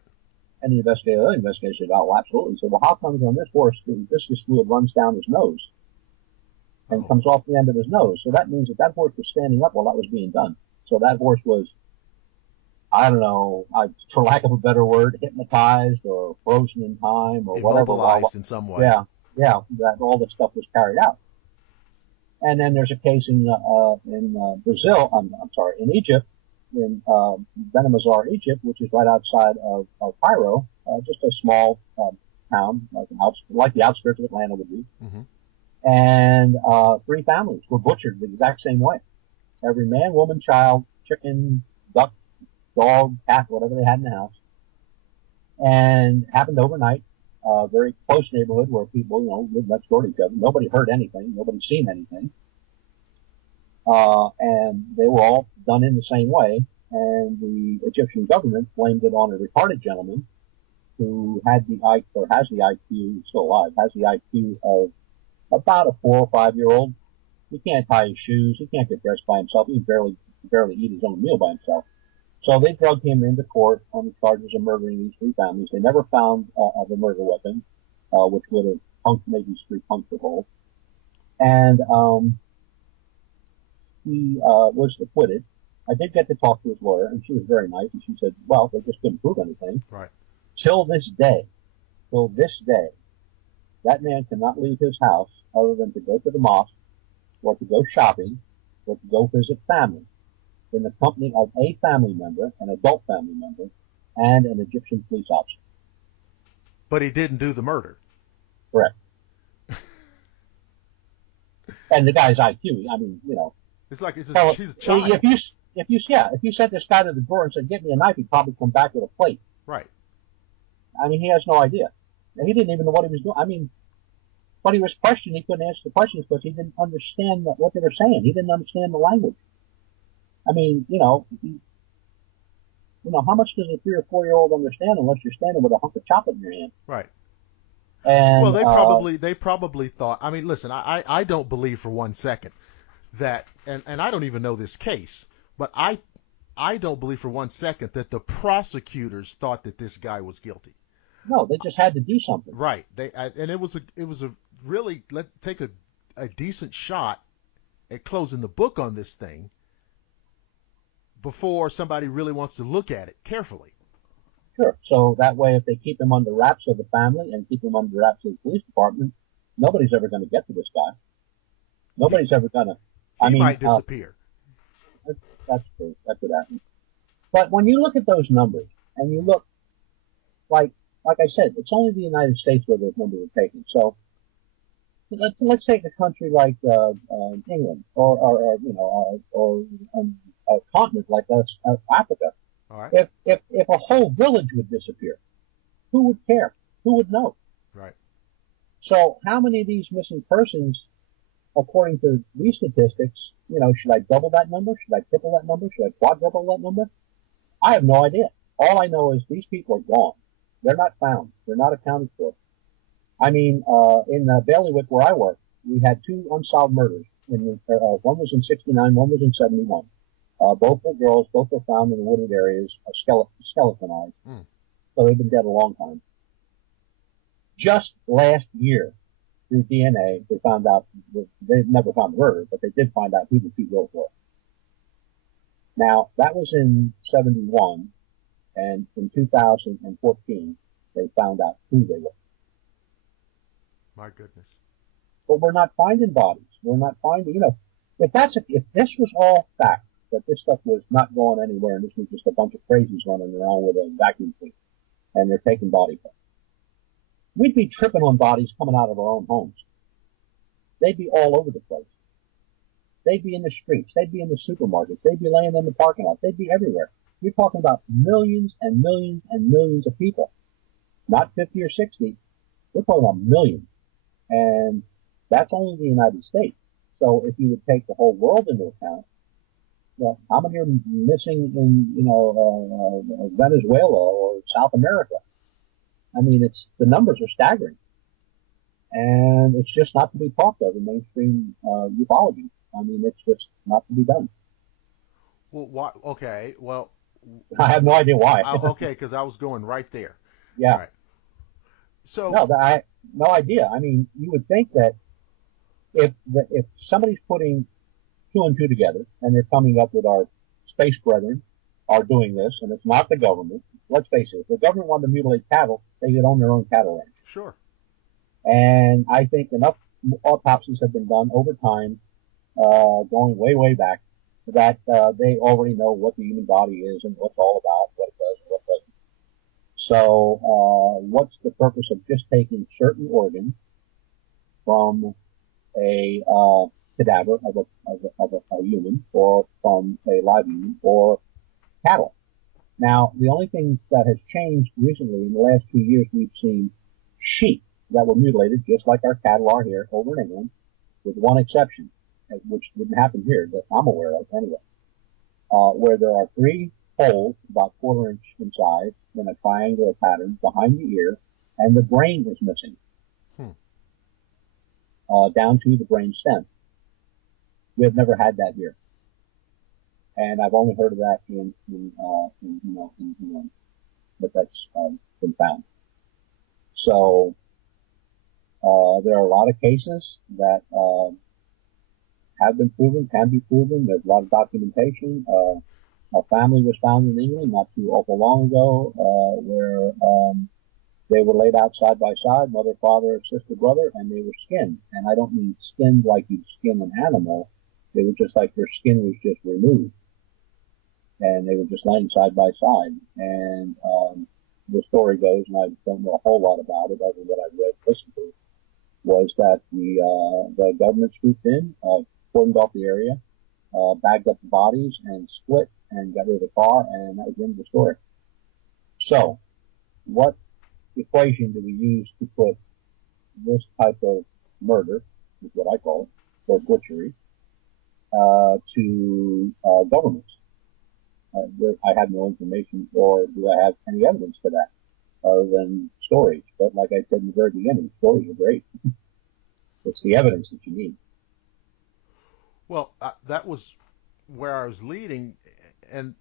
And the other investigator said, "Oh, absolutely." He said, "Well, how comes on this horse the viscous fluid runs down his nose and comes off the end of his nose?" So that means that horse was standing up while that was being done. So that horse was, I don't know, for lack of a better word, hypnotized or frozen in time or whatever. Immobilized in some way. Yeah, that all this stuff was carried out. And then there's a case in Brazil, in Egypt, in Beni Mazar, Egypt, which is right outside of Cairo, just a small town, like the outskirts of Atlanta would be. Mm-hmm. And 3 families were butchered the exact same way. Every man, woman, child, chicken, duck, dog, cat, whatever they had in the house. And it happened overnight. Very close neighborhood where people, lived next door to each other. Nobody heard anything. Nobody seen anything. And they were all done in the same way. And the Egyptian government blamed it on a retarded gentleman who has the IQ, still alive, has the IQ of about a 4 or 5-year-old. He can't tie his shoes. He can't get dressed by himself. He can barely eat his own meal by himself. So they drug him into court on the charges of murdering these 3 families. They never found the murder weapon, which would have made these 3 puncture holes. And he was acquitted. I did get to talk to his lawyer, and she was very nice. And she said, well, they just couldn't prove anything. Right. Till this day, that man cannot leave his house other than to go to the mosque or to go shopping or to go visit family in the company of a family member, an adult family member, and an Egyptian police officer. But he didn't do the murder. Correct. And the guy's IQ, It's like she's a child. If you sent this guy to the door and said, "Get me a knife," he'd probably come back with a plate. Right. He has no idea. He didn't even know what he was doing. But he was questioned. He couldn't answer the questions because he didn't understand what they were saying. He didn't understand the language. How much does a 3 or 4-year-old understand unless you're standing with a hunk of chocolate in your hand? Right. And, well, they probably thought. Listen, I don't believe for 1 second that, and I don't even know this case, but I don't believe for 1 second that the prosecutors thought that this guy was guilty. No, they just had to do something. Right. And it was a really take a decent shot at closing the book on this thing before somebody really wants to look at it carefully. Sure. So that way, if they keep him under wraps of the family and keep him under wraps of the police department, nobody's ever going to get to this guy. Nobody's ever going to. He might disappear. That's true. That could happen. But when you look at those numbers, and you look, like I said, it's only the United States where those numbers are taken. So let's take a country like England, or a continent like Africa. All right. If a whole village would disappear, who would care? Who would know? Right. So how many of these missing persons, according to these statistics, should I double that number? Should I triple that number? Should I quadruple that number? I have no idea. All I know is these people are gone. They're not found. They're not accounted for. In the bailiwick where I work, we had 2 unsolved murders. One was in 69, one was in 71. Both were girls. Both were found in the wooded areas, skeletonized. So they've been dead a long time. Just last year, through DNA, they found out, they never found the murder, but they did find out who the 2 girls were. Now, that was in 71, and in 2014, they found out who they were. My goodness. But we're not finding bodies. We're not finding, if this was all fact, that this stuff was not going anywhere, and this was just a bunch of crazies running around with a vacuum cleaner, and they're taking body parts, we'd be tripping on bodies coming out of our own homes. They'd be all over the place. They'd be in the streets. They'd be in the supermarkets. They'd be laying in the parking lot. They'd be everywhere. You're talking about millions and millions and millions of people. Not 50 or 60. We're talking about millions. And that's only the United States. So if you would take the whole world into account, how many are missing in, Venezuela or South America? The numbers are staggering. And it's just not to be talked of in mainstream ufology. It's just not to be done. Well, why? Okay, well... I have no idea why. Okay, because I was going right there. Yeah. All right. So... No, I have no idea. You would think that if somebody's putting 2 and 2 together, and they're coming up with our space brethren are doing this, and it's not the government. Let's face it, if the government wanted to mutilate cattle, they could own their own cattle ranch. Sure. And I think enough autopsies have been done over time, going way, way back, that they already know what the human body is and what it's all about, what it does and what it doesn't. So what's the purpose of just taking certain organs from a cadaver of a human, or from a live human, or cattle? Now, the only thing that has changed recently in the last 2 years, we've seen sheep that were mutilated, just like our cattle are here over in England, with one exception, which didn't happen here that I'm aware of anyway, where there are 3 holes about 1/4 inch in size in a triangular pattern behind the ear, and the brain is missing, down to the brain stem. We have never had that here, and I've only heard of that in England, but that's been found. So there are a lot of cases that have been proven, can be proven. There's a lot of documentation. A family was found in England not too awful long ago, where they were laid out side by side, mother, father, sister, brother, and they were skinned. And I don't mean skinned like you'd skin an animal. They were just like their skin was just removed, and they were just laying side by side. And the story goes, and I don't know a whole lot about it other than what I've read, listened to, was that the government swooped in, cordoned off the area, bagged up the bodies, and split and got rid of the car, and that was the end of the story. So, what equation do we use to put this type of murder, is what I call it, or butchery, to governments? I have no information, or do I have any evidence for that, other than stories. But like I said in the very beginning, stories are great. It's the evidence that you need. Well, that was where I was leading, and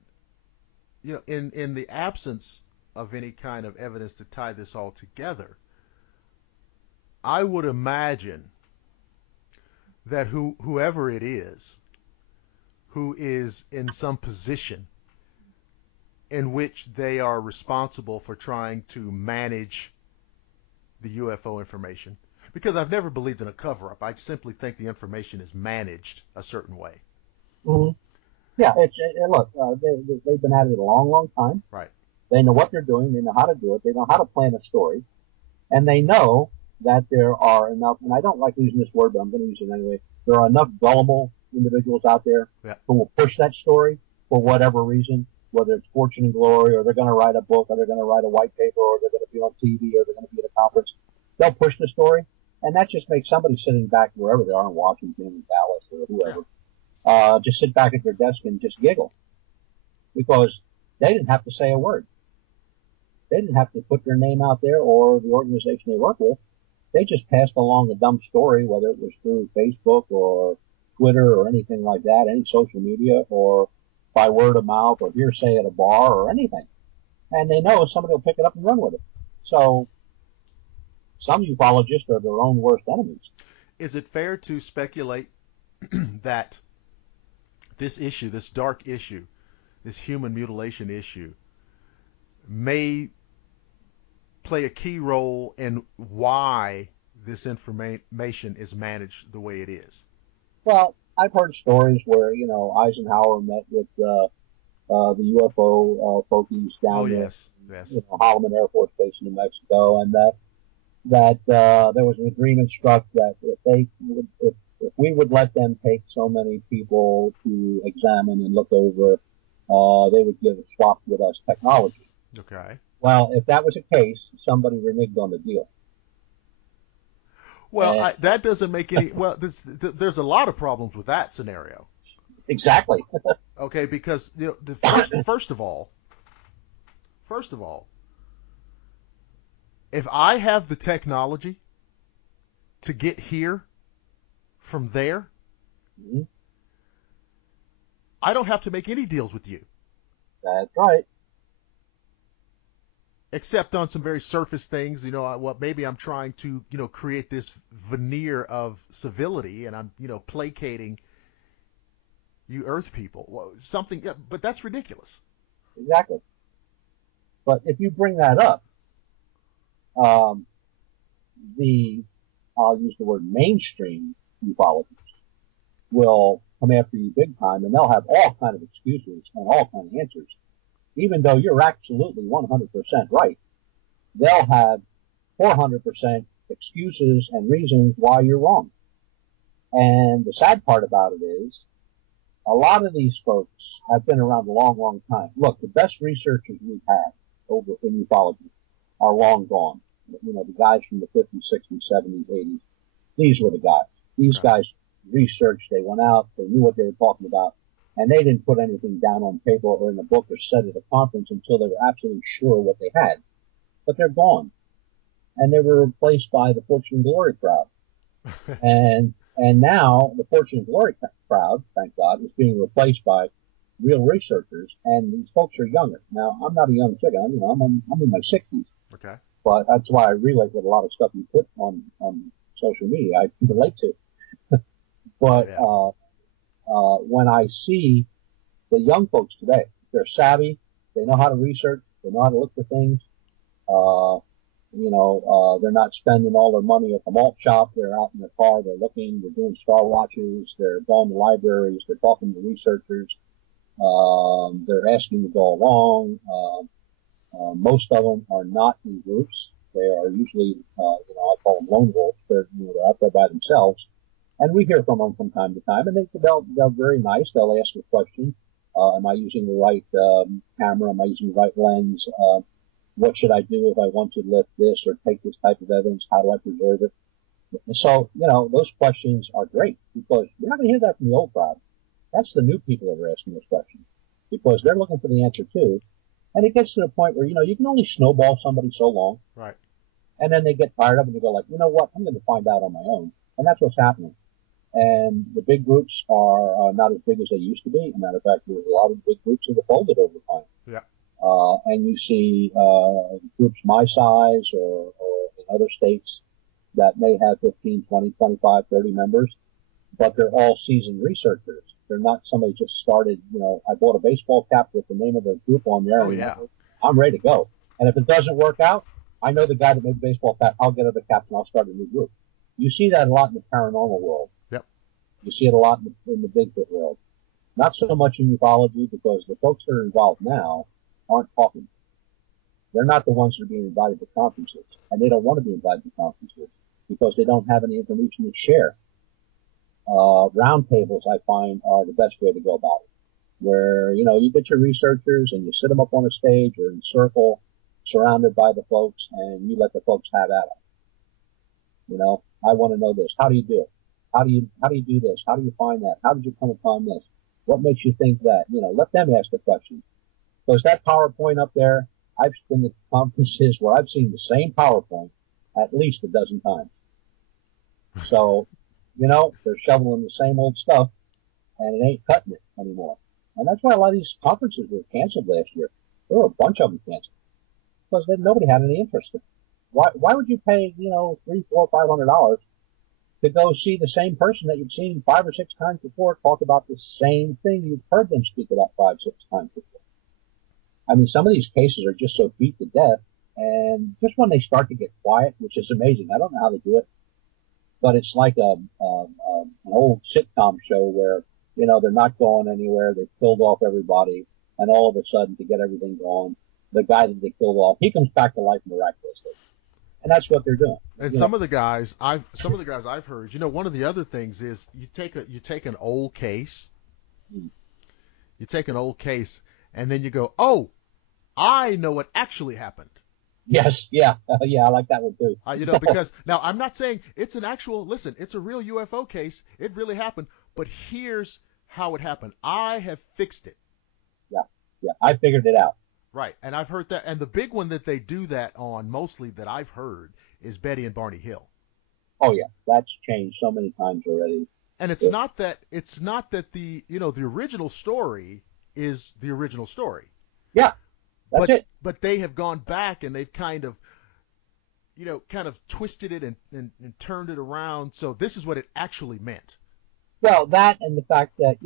in the absence of any kind of evidence to tie this all together, I would imagine that whoever it is who is in some position in which they are responsible for trying to manage the UFO information, because I've never believed in a cover-up. I simply think the information is managed a certain way. Mm-hmm. Yeah, look, they've been at it a long, long time. Right. They know what they're doing. They know how to do it. They know how to plan a story. And they know that there are enough, and I don't like using this word, but I'm going to use it anyway, there are enough gullible individuals out there who will push that story for whatever reason, whether it's fortune and glory, or they're going to write a book, or they're going to write a white paper, or they're going to be on TV, or they're going to be at a conference. They'll push the story, and that just makes somebody sitting back wherever they are in Washington, Dallas, or whoever, just sit back at their desk and just giggle, because they didn't have to say a word. They didn't have to put their name out there or the organization they work with. They just passed along a dumb story, whether it was through Facebook or Twitter or anything like that, any social media, or by word of mouth or hearsay at a bar or anything. And they know somebody will pick it up and run with it. So some ufologists are their own worst enemies. Is it fair to speculate that this issue, this dark issue, this human mutilation issue, may play a key role in why this information is managed the way it is? Well, I've heard stories where, Eisenhower met with the UFO folkies down there, Holloman Air Force Base in New Mexico, and that there was an agreement struck that if we would let them take so many people to examine and look over, they would swap with us technology. Okay. Well, if that was the case, somebody reneged on the deal. Well, that doesn't make any. Well, there's a lot of problems with that scenario. Exactly. Okay, because first of all, if I have the technology to get here from there, mm-hmm. I don't have to make any deals with you. That's right. Except on some very surface things, maybe I'm trying to, create this veneer of civility, and I'm, placating you Earth people. Something, but that's ridiculous. Exactly. But if you bring that up, I'll use the word mainstream ufologists will come after you big time, and they'll have all kind of excuses and all kind of answers. Even though you're absolutely 100% right, they'll have 400% excuses and reasons why you're wrong. And the sad part about it is, a lot of these folks have been around a long, long time. Look, the best researchers we've had over in ufology are long gone. You know, the guys from the 50s, 60s, 70s, 80s, these were the guys. These guys researched, they went out, they knew what they were talking about, and they didn't put anything down on paper or in a book or said at a conference until they were absolutely sure what they had. But they're gone. And they were replaced by the Fortune and Glory crowd. And now the Fortune and Glory crowd, thank God, is being replaced by real researchers, and these folks are younger. Now, I'm not a young chick. I'm in my 60s. Okay. But that's why I relate with a lot of stuff you put on social media. I can relate to. But when I see the young folks today, they're savvy. They know how to research. They know how to look for things. They're not spending all their money at the malt shop. They're out in their car. They're looking. They're doing star watches. They're going to libraries. They're talking to researchers. They're asking to go along. Most of them are not in groups. They are usually, I call them lone wolves. They're out there by themselves. And we hear from them from time to time, and they're very nice. They'll ask a question. Am I using the right camera? Am I using the right lens? What should I do if I want to lift this or take this type of evidence? How do I preserve it? And so, those questions are great because you're not going to hear that from the old crowd. That's the new people that are asking those questions because they're looking for the answer too. And it gets to the point where, you can only snowball somebody so long. Right. And then they get tired of it and they go like, you know what? I'm going to find out on my own. And that's what's happening. And the big groups are not as big as they used to be. As a matter of fact, there's a lot of big groups that have folded over time. Yeah. And you see groups my size or in other states that may have 15, 20, 25, 30 members, but they're all seasoned researchers. They're not somebody just started, I bought a baseball cap with the name of the group on there. Oh, yeah. I'm ready to go. And if it doesn't work out, I know the guy that made the baseball cap. I'll get other caps and I'll start a new group. You see that a lot in the paranormal world. Yep. You see it a lot in the Bigfoot world. Not so much in ufology because the folks that are involved now aren't talking. They're not the ones that are being invited to conferences, and they don't want to be invited to conferences because they don't have any information to share. Roundtables, I find, are the best way to go about it, where, you get your researchers and you sit them up on a stage or in a circle surrounded by the folks and you let the folks have at it. I want to know this. How do you do it? How do you do this? How do you find that? How did you come upon this? What makes you think that? Let them ask the questions. Because that PowerPoint up there, I've been to conferences where I've seen the same PowerPoint at least a dozen times. So, they're shoveling the same old stuff, and it ain't cutting it anymore. And that's why a lot of these conferences were canceled last year. There were a bunch of them canceled because nobody had any interest in it. Why would you pay, $300, $400, $500 to go see the same person that you've seen 5 or 6 times before talk about the same thing you've heard them speak about 5, 6 times before? I mean, some of these cases are just so beat to death, and just when they start to get quiet, which is amazing, I don't know how they do it, but it's like an old sitcom show where, they're not going anywhere, they've killed off everybody, and all of a sudden, to get everything going, the guy that they killed off, he comes back to life miraculously. And that's what they're doing. And some of the guys I've heard, one of the other things is you take an old case, and then you go, oh, I know what actually happened. Yes, yeah, I like that one too. Because now I'm not saying it's an actual. Listen, it's a real UFO case. It really happened, but here's how it happened. I have fixed it. Yeah, I figured it out. Right, and I've heard that, and the big one that they do that on, mostly that I've heard, is Betty and Barney Hill. Oh yeah, that's changed so many times already. And it's not that the the original story is the original story. Yeah, that's it. But they have gone back and they've kind of twisted it and turned it around. So this is what it actually meant. Well, that and the fact that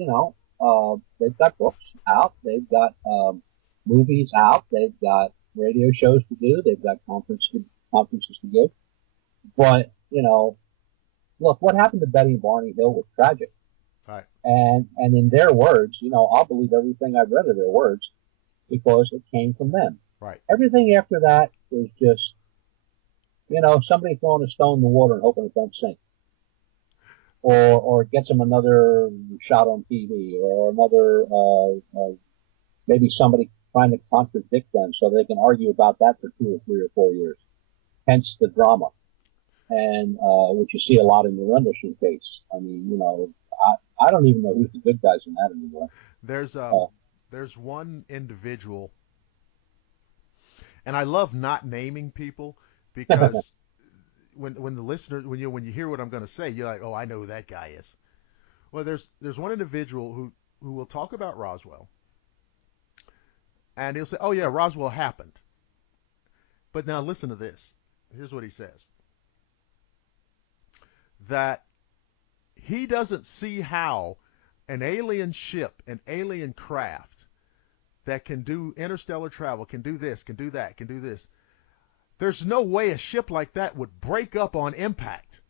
they've got books out, they've got movies out, they've got radio shows to do, they've got conferences to give. But look, what happened to Betty and Barney Hill was tragic. Right. And in their words, I'll believe everything I've read of their words because it came from them. Right. Everything after that is just, somebody throwing a stone in the water and hoping it don't sink. Or it gets them another shot on TV, or another, maybe somebody trying to contradict them so they can argue about that for 2 or 3 or 4 years. Hence the drama. And, which you see a lot in the Rendlesham case. I mean, I don't even know who's the good guys in that anymore. There's one individual, and I love not naming people because when the listener, when you hear what I'm going to say, you're like, oh, I know who that guy is. Well, there's one individual who will talk about Roswell, and he'll say, oh yeah, Roswell happened. But now listen to this. Here's what he says. That he doesn't see how an alien ship, an alien craft that can do interstellar travel, can do this, can do that, can do this. There's no way a ship like that would break up on impact.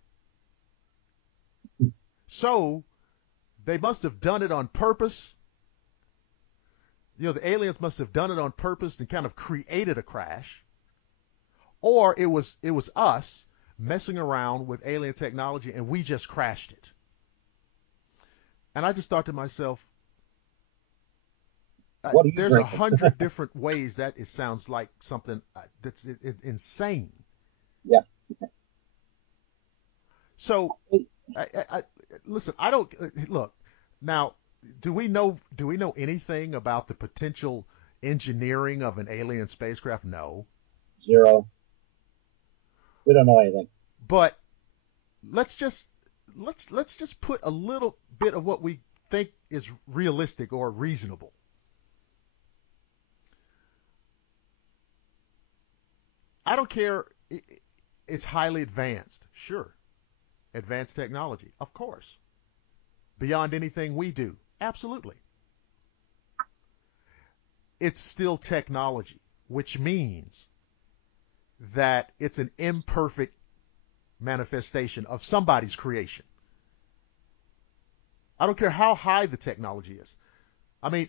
So they must have done it on purpose. The aliens must have done it on purpose and kind of created a crash. Or it was us messing around with alien technology and we just crashed it. And I just thought to myself, there's 100 different ways that it sounds like something that's insane. Yeah. So, listen, I don't look now. Do we know anything about the potential engineering of an alien spacecraft? No. Zero. We don't know anything. But let's just put a little bit of what we think is realistic or reasonable. I don't care. It's highly advanced. Sure. Advanced technology. Of course. Beyond anything we do. Absolutely. It's still technology, which means that it's an imperfect manifestation of somebody's creation. I don't care how high the technology is. I mean,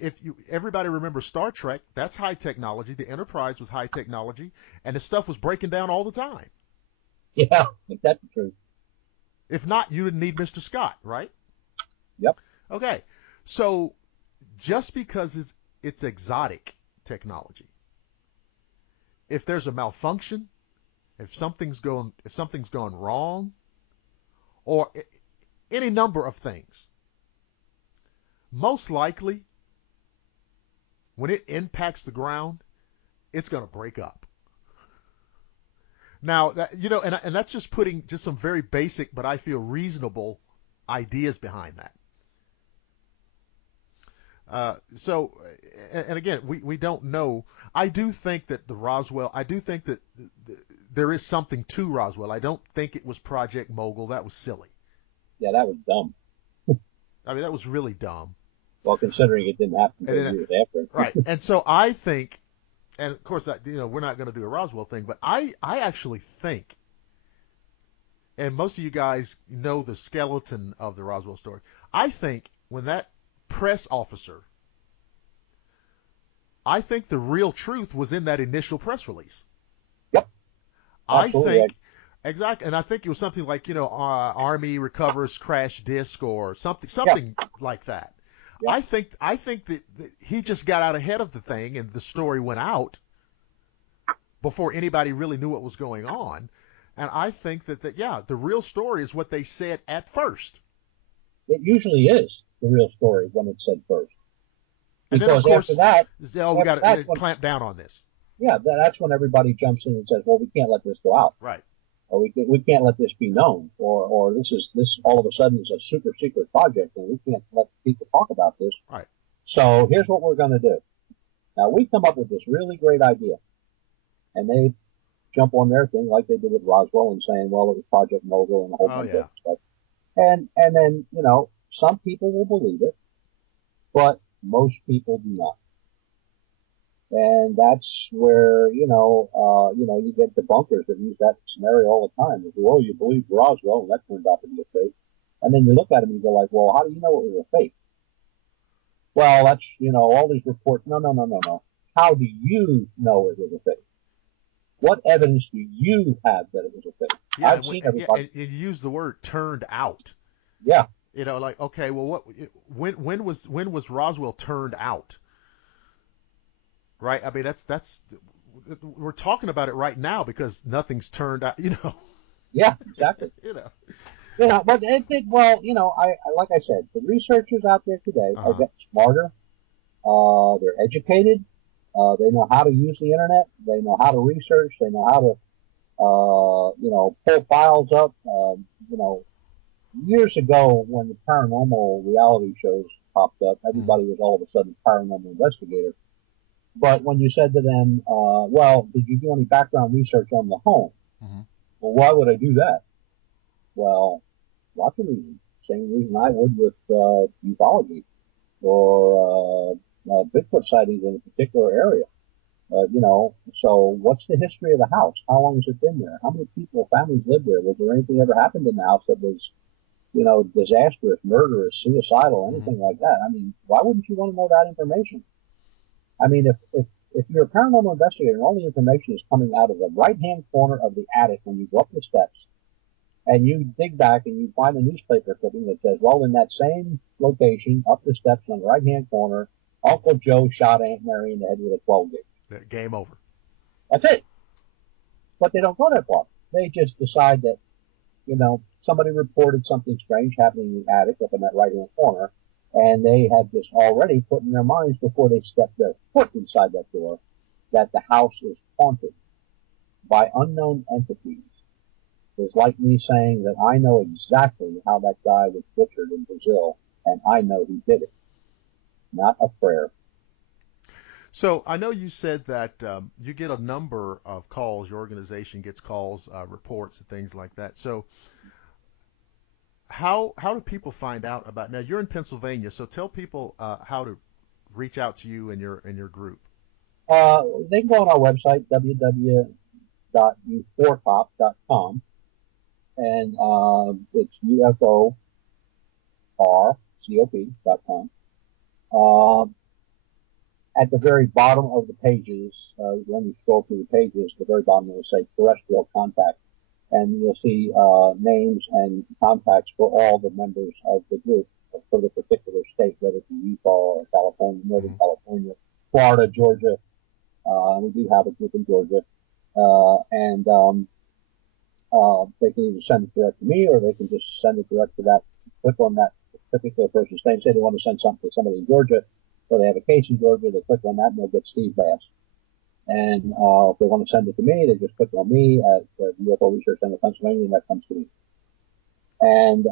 everybody remembers Star Trek, that's high technology. The Enterprise was high technology, and the stuff was breaking down all the time. Yeah, that's the truth. If not, you would need Mr. Scott, right? Yep. Okay. So just because it's exotic technology, if there's a malfunction, if something's gone wrong, or any number of things, most likely when it impacts the ground, it's going to break up. Now, and that's just putting just some very basic, but I feel reasonable ideas behind that. So, and again, we don't know. I do think that there is something to Roswell. I don't think it was Project Mogul. That was silly. Yeah, that was dumb. I mean, that was really dumb. Well, considering it didn't happen 2 years after. Right. And so I think, and of course, we're not going to do a Roswell thing, but I actually think, and most of you guys know the skeleton of the Roswell story, I think when that press officer, I think the real truth was in that initial press release. Yep. Absolutely. I think, exactly, and I think it was something like, Army recovers crash disk or something like that. Yep. I think that he just got out ahead of the thing and the story went out before anybody really knew what was going on. And I think that the real story is what they said at first. It usually is the real story when it's said first. And because then, of course, after that, we got to clamp down on this. Yeah, that's when everybody jumps in and says, well, we can't let this go out. Right. Or we can't let this be known. Or this all of a sudden is a super secret project and we can't let people talk about this. Right. So here's what we're going to do. Now, we come up with this really great idea. And they jump on their thing like they did with Roswell and saying, well, it was Project Mogul and a whole bunch of stuff. And then, some people will believe it, but most people do not. And that's where, you get debunkers that use that scenario all the time. Well, you believe Roswell, and that turned out to be a fake. And then you look at them and you go like, well, how do you know it was a fake? Well, that's, all these reports. No. How do you know it was a fake? What evidence do you have that it was a fake? Yeah, I've seen everybody. and you use the word turned out. Yeah. Like, okay, well, when was Roswell turned out? Right? I mean, that's we're talking about it right now because nothing's turned out. Yeah, exactly. But I like I said, the researchers out there today are getting smarter. They're educated. They know how to use the internet. They know how to research. They know how to, pull files up. Years ago when the paranormal reality shows popped up, everybody was all of a sudden a paranormal investigator. But when you said to them, well, did you do any background research on the home? Mm-hmm. Well, why would I do that? Well, lots of reasons. Same reason I would with ufology or Bigfoot sightings in a particular area. So what's the history of the house? How long has it been there? How many people, families live there? Was there anything ever happened in the house that was, disastrous, murderous, suicidal, anything like that? I mean, why wouldn't you want to know that information? I mean, if you're a paranormal investigator and all the information is coming out of the right-hand corner of the attic when you go up the steps, and you dig back and you find a newspaper clipping that says, well, in that same location, up the steps on the right-hand corner, Uncle Joe shot Aunt Mary in the head with a 12 gauge. Game over. That's it. But they don't go that far. They just decide that, somebody reported something strange happening in the attic up in that right-hand corner, and they have just already put in their minds before they step their foot inside that door that the house is haunted by unknown entities. It's like me saying that I know exactly how that guy was butchered in Brazil, and I know he did it. Not a prayer. So I know you said that you get a number of calls, your organization gets calls, reports, and things like that. So how do people find out about, now you're in Pennsylvania, so tell people how to reach out to you and your group. They can go on our website, www.uforcop.com, and it's uforcop.com. At the very bottom of the pages, when you scroll through the pages, the very bottom will say terrestrial contact, and you'll see names and contacts for all the members of the group for the particular state, whether it be Utah or California, Northern California, Florida, Georgia. We do have a group in Georgia, and they can either send it direct to me, or they can just send it direct to that. Click on that particular person's name. Say they want to send something to somebody in Georgia, or they have a case in Georgia. They click on that, and they'll get Steve Bass. And if they want to send it to me, they just click on me at the UFO Research Center, Pennsylvania, and that comes to me. And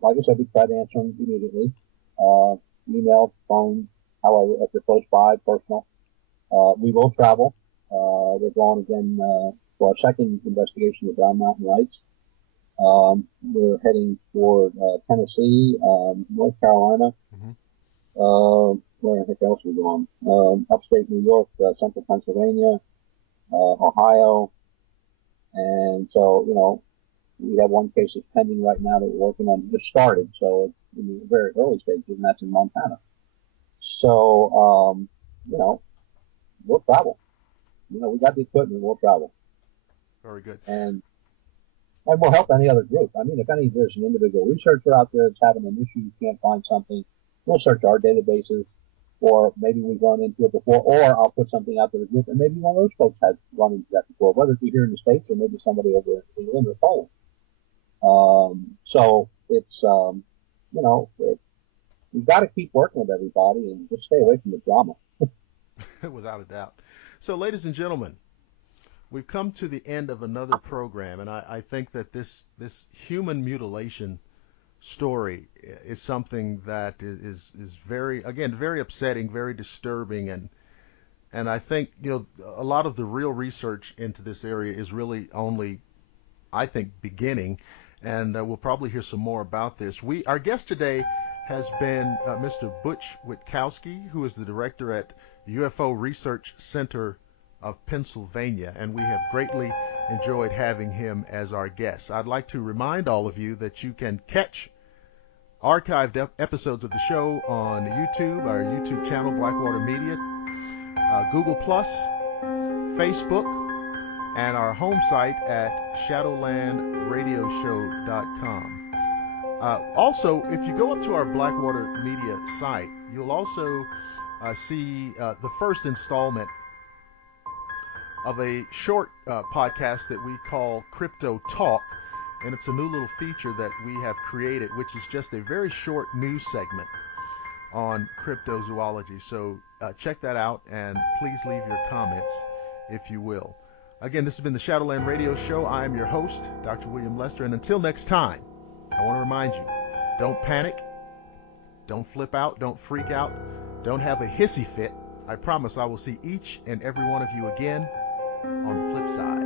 like I said, we try to answer them immediately. Email, phone, however, if you're close by, personal. We will travel. We're going again for our second investigation of Brown Mountain Lights. We're heading toward Tennessee, North Carolina. Where the heck else are we going? Upstate New York, central Pennsylvania, Ohio. And so, we have one case that's pending right now that we're working on. Just started, so it's in the very early stages, and that's in Montana. So, we'll travel. We got the equipment, we'll travel. Very good. And we'll help any other group. I mean, if there's an individual researcher out there that's having an issue, can't find something, we'll search our databases, or maybe we've run into it before, or I'll put something out to the group, and maybe one of those folks has run into that before, whether it be here in the States or maybe somebody over in England or Poland. So it's, we've got to keep working with everybody and just stay away from the drama. Without a doubt. So, ladies and gentlemen, we've come to the end of another program, and I think that this human mutilation story is something that is very upsetting, very disturbing, and I think a lot of the real research into this area is really only, I think, beginning, and we'll probably hear some more about this. Our guest today has been Mr. Butch Witkowski, who is the director at UFO Research Center of Pennsylvania, and we have greatly enjoyed having him as our guest. I'd like to remind all of you that you can catch archived episodes of the show on YouTube, our YouTube channel, Blackwater Media, Google+, Facebook, and our home site at shadowlandradioshow.com. Also, if you go up to our Blackwater Media site, you'll also see the first installment of a short podcast that we call Crypto Talk, and it's a new little feature that we have created, which is just a very short news segment on cryptozoology. So check that out, and please leave your comments if you will. Again, this has been the Shadowland Radio Show. I am your host, Dr. William Lester, and until next time, I want to remind you, don't panic, don't flip out, don't freak out, don't have a hissy fit. I promise I will see each and every one of you again on the flip side.